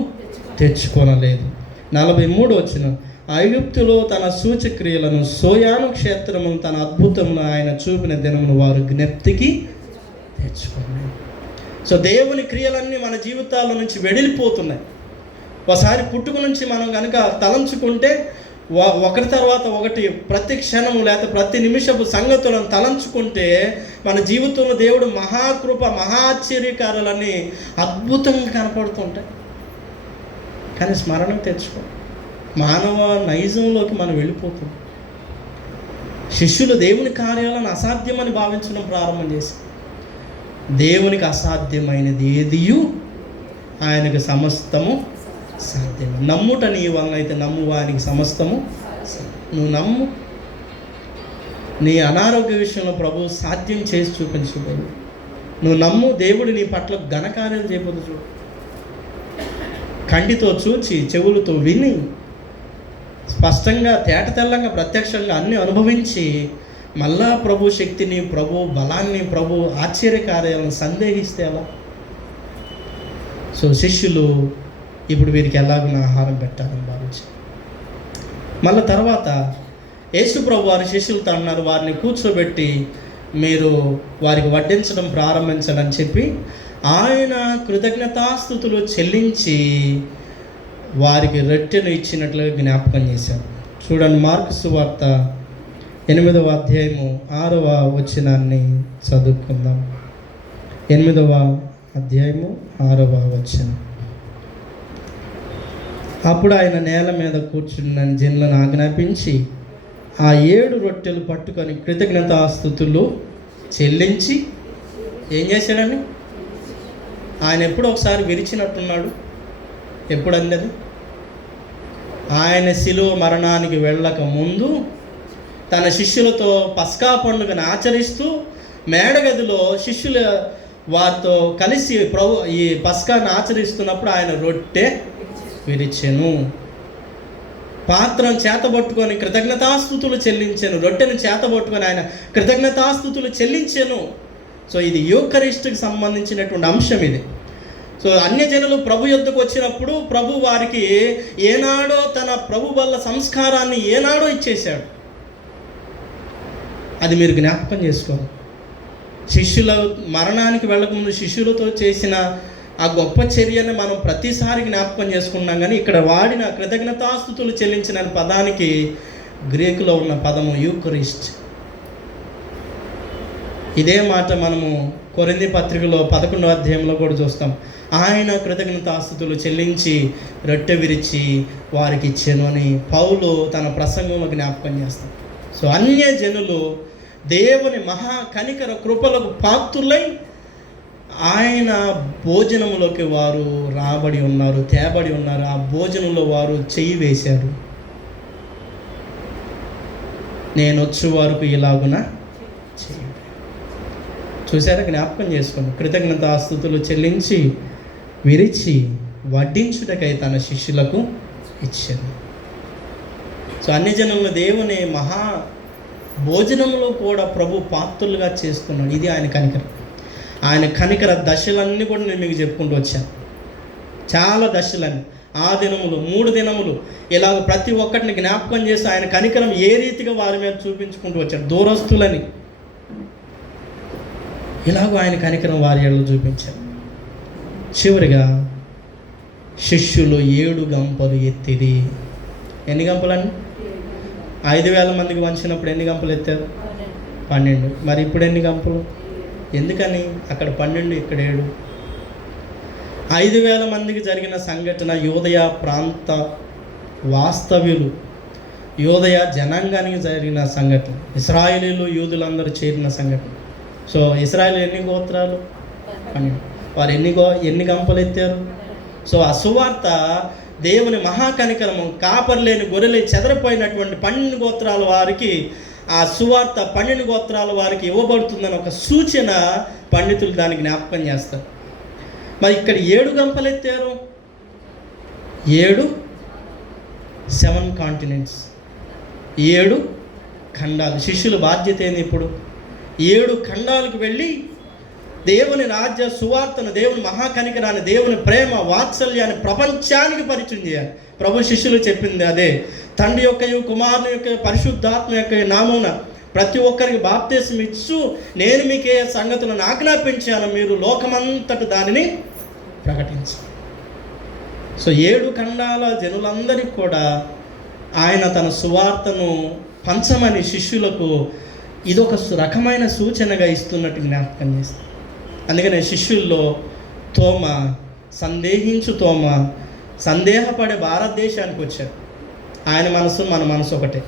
తెచ్చుకొనలేదు. 43వ వచనం. ఐగుప్తులో తన సూచక్రియలను, సోయాను క్షేత్రము తన అద్భుతమును ఆయన చూపిన దినమును వారు జ్ఞప్తికి తెచ్చుకోలేదు. సో దేవుని క్రియలన్నీ మన జీవితాల నుంచి వెడిలిపోతున్నాయి. ఒకసారి పుట్టుక నుంచి మనం కనుక తలంచుకుంటే ఒకటి తర్వాత ఒకటి ప్రతి క్షణము లేకపోతే ప్రతి నిమిషపు సంగతులను తలంచుకుంటే మన జీవితంలో దేవుడు మహాకృప, మహాశ్చర్యకారాలన్నీ అద్భుతంగా కనపడుతుంటాయి. కానీ స్మరణకు తెచ్చుకో, మానవ నైజంలోకి మనం వెళ్ళిపోతున్నాం. శిష్యులు దేవుని కార్యాలను అసాధ్యమని భావించడం ప్రారంభం చేశారు. దేవునికి అసాధ్యమైనది ఏదియు ఆయనకు సమస్తము సాధ్యం. నమ్ముట నీ వలన అయితే నమ్ము, ఆయనకి సమస్తము. నువ్వు నమ్ము. నీ అనారోగ్య విషయంలో ప్రభు సాధ్యం చేసి చూపించు. నువ్వు నమ్ము. దేవుడు నీ పట్ల ఘనకార్యాలు చేయబోతు చూడు. కంటితో చూచి, చెవులతో విని, స్పష్టంగా తేటతెల్లంగా ప్రత్యక్షంగా అన్నీ అనుభవించి మళ్ళా ప్రభు శక్తిని, ప్రభు బలాన్ని, ప్రభు ఆశ్చర్యకార్యాలను సందేహిస్తే ఎలా? సో శిష్యులు ఇప్పుడు వీరికి ఎలాగున ఆహారం పెట్టాలని భావించి మళ్ళీ తర్వాత యేసు ప్రభు వారి శిష్యులతో అన్నారు, వారిని కూర్చోబెట్టి మీరు వారికి వడ్డించడం ప్రారంభించడని చెప్పి ఆయన కృతజ్ఞతాస్తుతులు చెల్లించి వారికి రొట్టెను ఇచ్చినట్లుగా జ్ఞాపకం చేశారు. చూడండి, మార్కు సువార్త 8వ అధ్యాయము 6వ వచనాన్ని చదువుకుందాం. 8వ అధ్యాయము 6వ వచనం. అప్పుడు ఆయన నేల మీద కూర్చున్న జనులను ఆజ్ఞాపించి ఆ 7 రొట్టెలు పట్టుకొని కృతజ్ఞతాస్తుతులు చెల్లించి ఏం చేశాడని? ఆయన ఎప్పుడు ఒకసారి విరిచినట్టున్నాడు. ఎప్పుడు అన్నది? ఆయన శిలువ మరణానికి వెళ్ళక ముందు తన శిష్యులతో పస్కా పండుగను ఆచరిస్తూ మేడగదిలో శిష్యుల వారితో కలిసి ఈ పస్కాను ఆచరిస్తున్నప్పుడు ఆయన రొట్టె విరిచెను, పాత్రను చేతబట్టుకొని కృతజ్ఞతాస్తుతులు చెల్లించాను, రొట్టెను చేతబట్టుకొని ఆయన కృతజ్ఞతాస్తుతులు చెల్లించాను. సో ఇది యూకరిస్ట్కి సంబంధించినటువంటి అంశం ఇది. సో అన్యజనులు ప్రభు యొద్దకు వచ్చినప్పుడు ప్రభు వారికి ఏనాడో తన ప్రభు వల్ల సంస్కారాన్ని ఏనాడో ఇచ్చేశాడు. అది మీరు జ్ఞాపకం చేసుకోవాలి. శిష్యుల మరణానికి వెళ్ళకముందు శిష్యులతో చేసిన ఆ గొప్ప చర్యను మనం ప్రతిసారి జ్ఞాపకం చేసుకున్నాం. కానీ ఇక్కడ వాడిన కృతజ్ఞతాస్తుతులు చెల్లించిన పదానికి గ్రీకులో ఉన్న పదము యూకరిస్ట్. ఇదే మాట మనము కొరింథీ పత్రికలో 11వ అధ్యాయంలో కూడా చూస్తాం. ఆయన కృతజ్ఞతాస్తుతులు చెల్లించి రొట్టె విరిచి వారికి ఇచ్చాను అని పౌలు తన ప్రసంగంలో జ్ఞాపకం చేస్తాం. సో అన్యజనులు దేవుని మహా కనికర కృపలకు పాత్రులై ఆయన భోజనంలోకి వారు రాబడి ఉన్నారు, తేబడి ఉన్నారు. ఆ భోజనంలో వారు చెయ్యి వేశారు. నేను వచ్చే వరకు ఇలాగున చేయండి. చూసారా? జ్ఞాపకం చేసుకోండి. కృతజ్ఞతాస్తుతులు చెల్లించి విరిచి వడ్డించుటకై తన శిష్యులకు ఇచ్చాను. సో అన్ని జనులను దేవుని మహా భోజనంలో కూడా ప్రభు పాత్రులుగా చేస్తున్నాడు. ఇది ఆయన కనికరం. ఆయన కనికర దశలన్నీ కూడా నేను మీకు చెప్పుకుంటూ వచ్చాను. చాలా దశలన్నీ, ఆ దినములు 3 దినములు ఇలాగ ప్రతి ఒక్కటిని జ్ఞాపకం చేసి ఆయన కనికరం ఏ రీతిగా వారి మీద చూపించుకుంటూ వచ్చాడు. దూరస్తులని ఇలాగ ఆయన కనికరం వారి ఏళ్ళు చూపించారు. చివరిగా శిష్యులు 7 గంపలు ఎత్తిరి. ఎన్ని గంపలండి? 5,000 మందికి వంచినప్పుడు ఎన్ని గంపలు ఎత్తారు? 12. మరి ఇప్పుడు ఎన్ని గంపలు? ఎందుకని? అక్కడ 12, ఇక్కడ 7. 5,000 మందికి జరిగిన సంఘటన యూదయ ప్రాంత వాస్తవ్యులు, యూదయ జనాంగానికి జరిగిన సంఘటన, ఇశ్రాయేలీలు యూదులందరూ చేరిన సంఘటన. సో ఇశ్రాయేలు ఎన్ని గోత్రాలు? 12. వారు ఎన్ని గంపలు ఎత్తారు? సో ఆ సువార్త దేవుని మహాకనికరము, కాపర్లేని గొర్రెలు చెదరిపోయినటువంటి 12 గోత్రాల వారికి ఆ సువార్త 12 గోత్రాల వారికి ఇవ్వబడుతుందని ఒక సూచన పండితులు దానికి జ్ఞాపకం చేస్తారు. మరి ఇక్కడ 7 గంపలు ఎత్తారు. 7 కాంటినెంట్స్, 7 ఖండాలు. శిష్యుల బాధ్యత ఏంది ఇప్పుడు? 7 ఖండాలకు వెళ్ళి దేవుని రాజ్య సువార్తను, దేవుని మహాకనికరాన్ని, దేవుని ప్రేమ వాత్సల్యాన్ని ప్రపంచానికి పరిచయం చేయాలి. ప్రభు శిష్యులు చెప్పింది అదే. తండ్రి యొక్కయు కుమారుని యొక్క పరిశుద్ధాత్మ యొక్క నామమున ప్రతి ఒక్కరికి బాప్తిసం ఇచ్చు నేను మీకే సంగతులను ఆజ్ఞాపించాను, మీరు లోకమంతట దానిని ప్రకటించాలి. సో 7 ఖండాల జనులందరికీ కూడా ఆయన తన సువార్తను పంచమని శిష్యులకు ఇదొక రకమైన సూచనగా ఇస్తున్నట్టు జ్ఞాపకం చేస్తారు. అందుకనే శిష్యుల్లో తోమ, సందేహించు తోమ, సందేహపడే భారతదేశానికి వచ్చారు. ఆయన మనసు మన మనసు ఒకటే.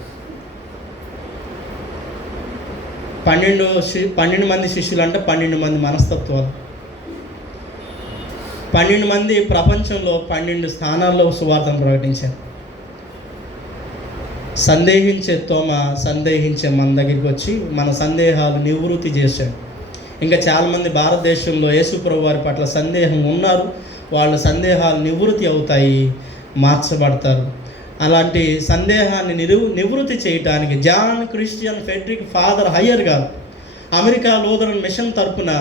12 మంది శిష్యులు అంటే 12 మంది మనస్తత్వాలు, 12 మంది ప్రపంచంలో 12 స్థానాల్లో సువార్తను ప్రకటించారు. సందేహించే తోమ సందేహించే మన దగ్గరికి వచ్చి మన సందేహాలు నివృత్తి చేశాడు. ఇంకా చాలామంది భారతదేశంలో యేసు ప్రభు వారి పట్ల సందేహం ఉన్నారు. వాళ్ళ సందేహాలు నివృత్తి అవుతాయి, మార్చబడతారు. అలాంటి సందేహాన్ని నివృత్తి చేయటానికి John Christian Frederick father Heyer గారు అమెరికా లూథరన్ మిషన్ తరపున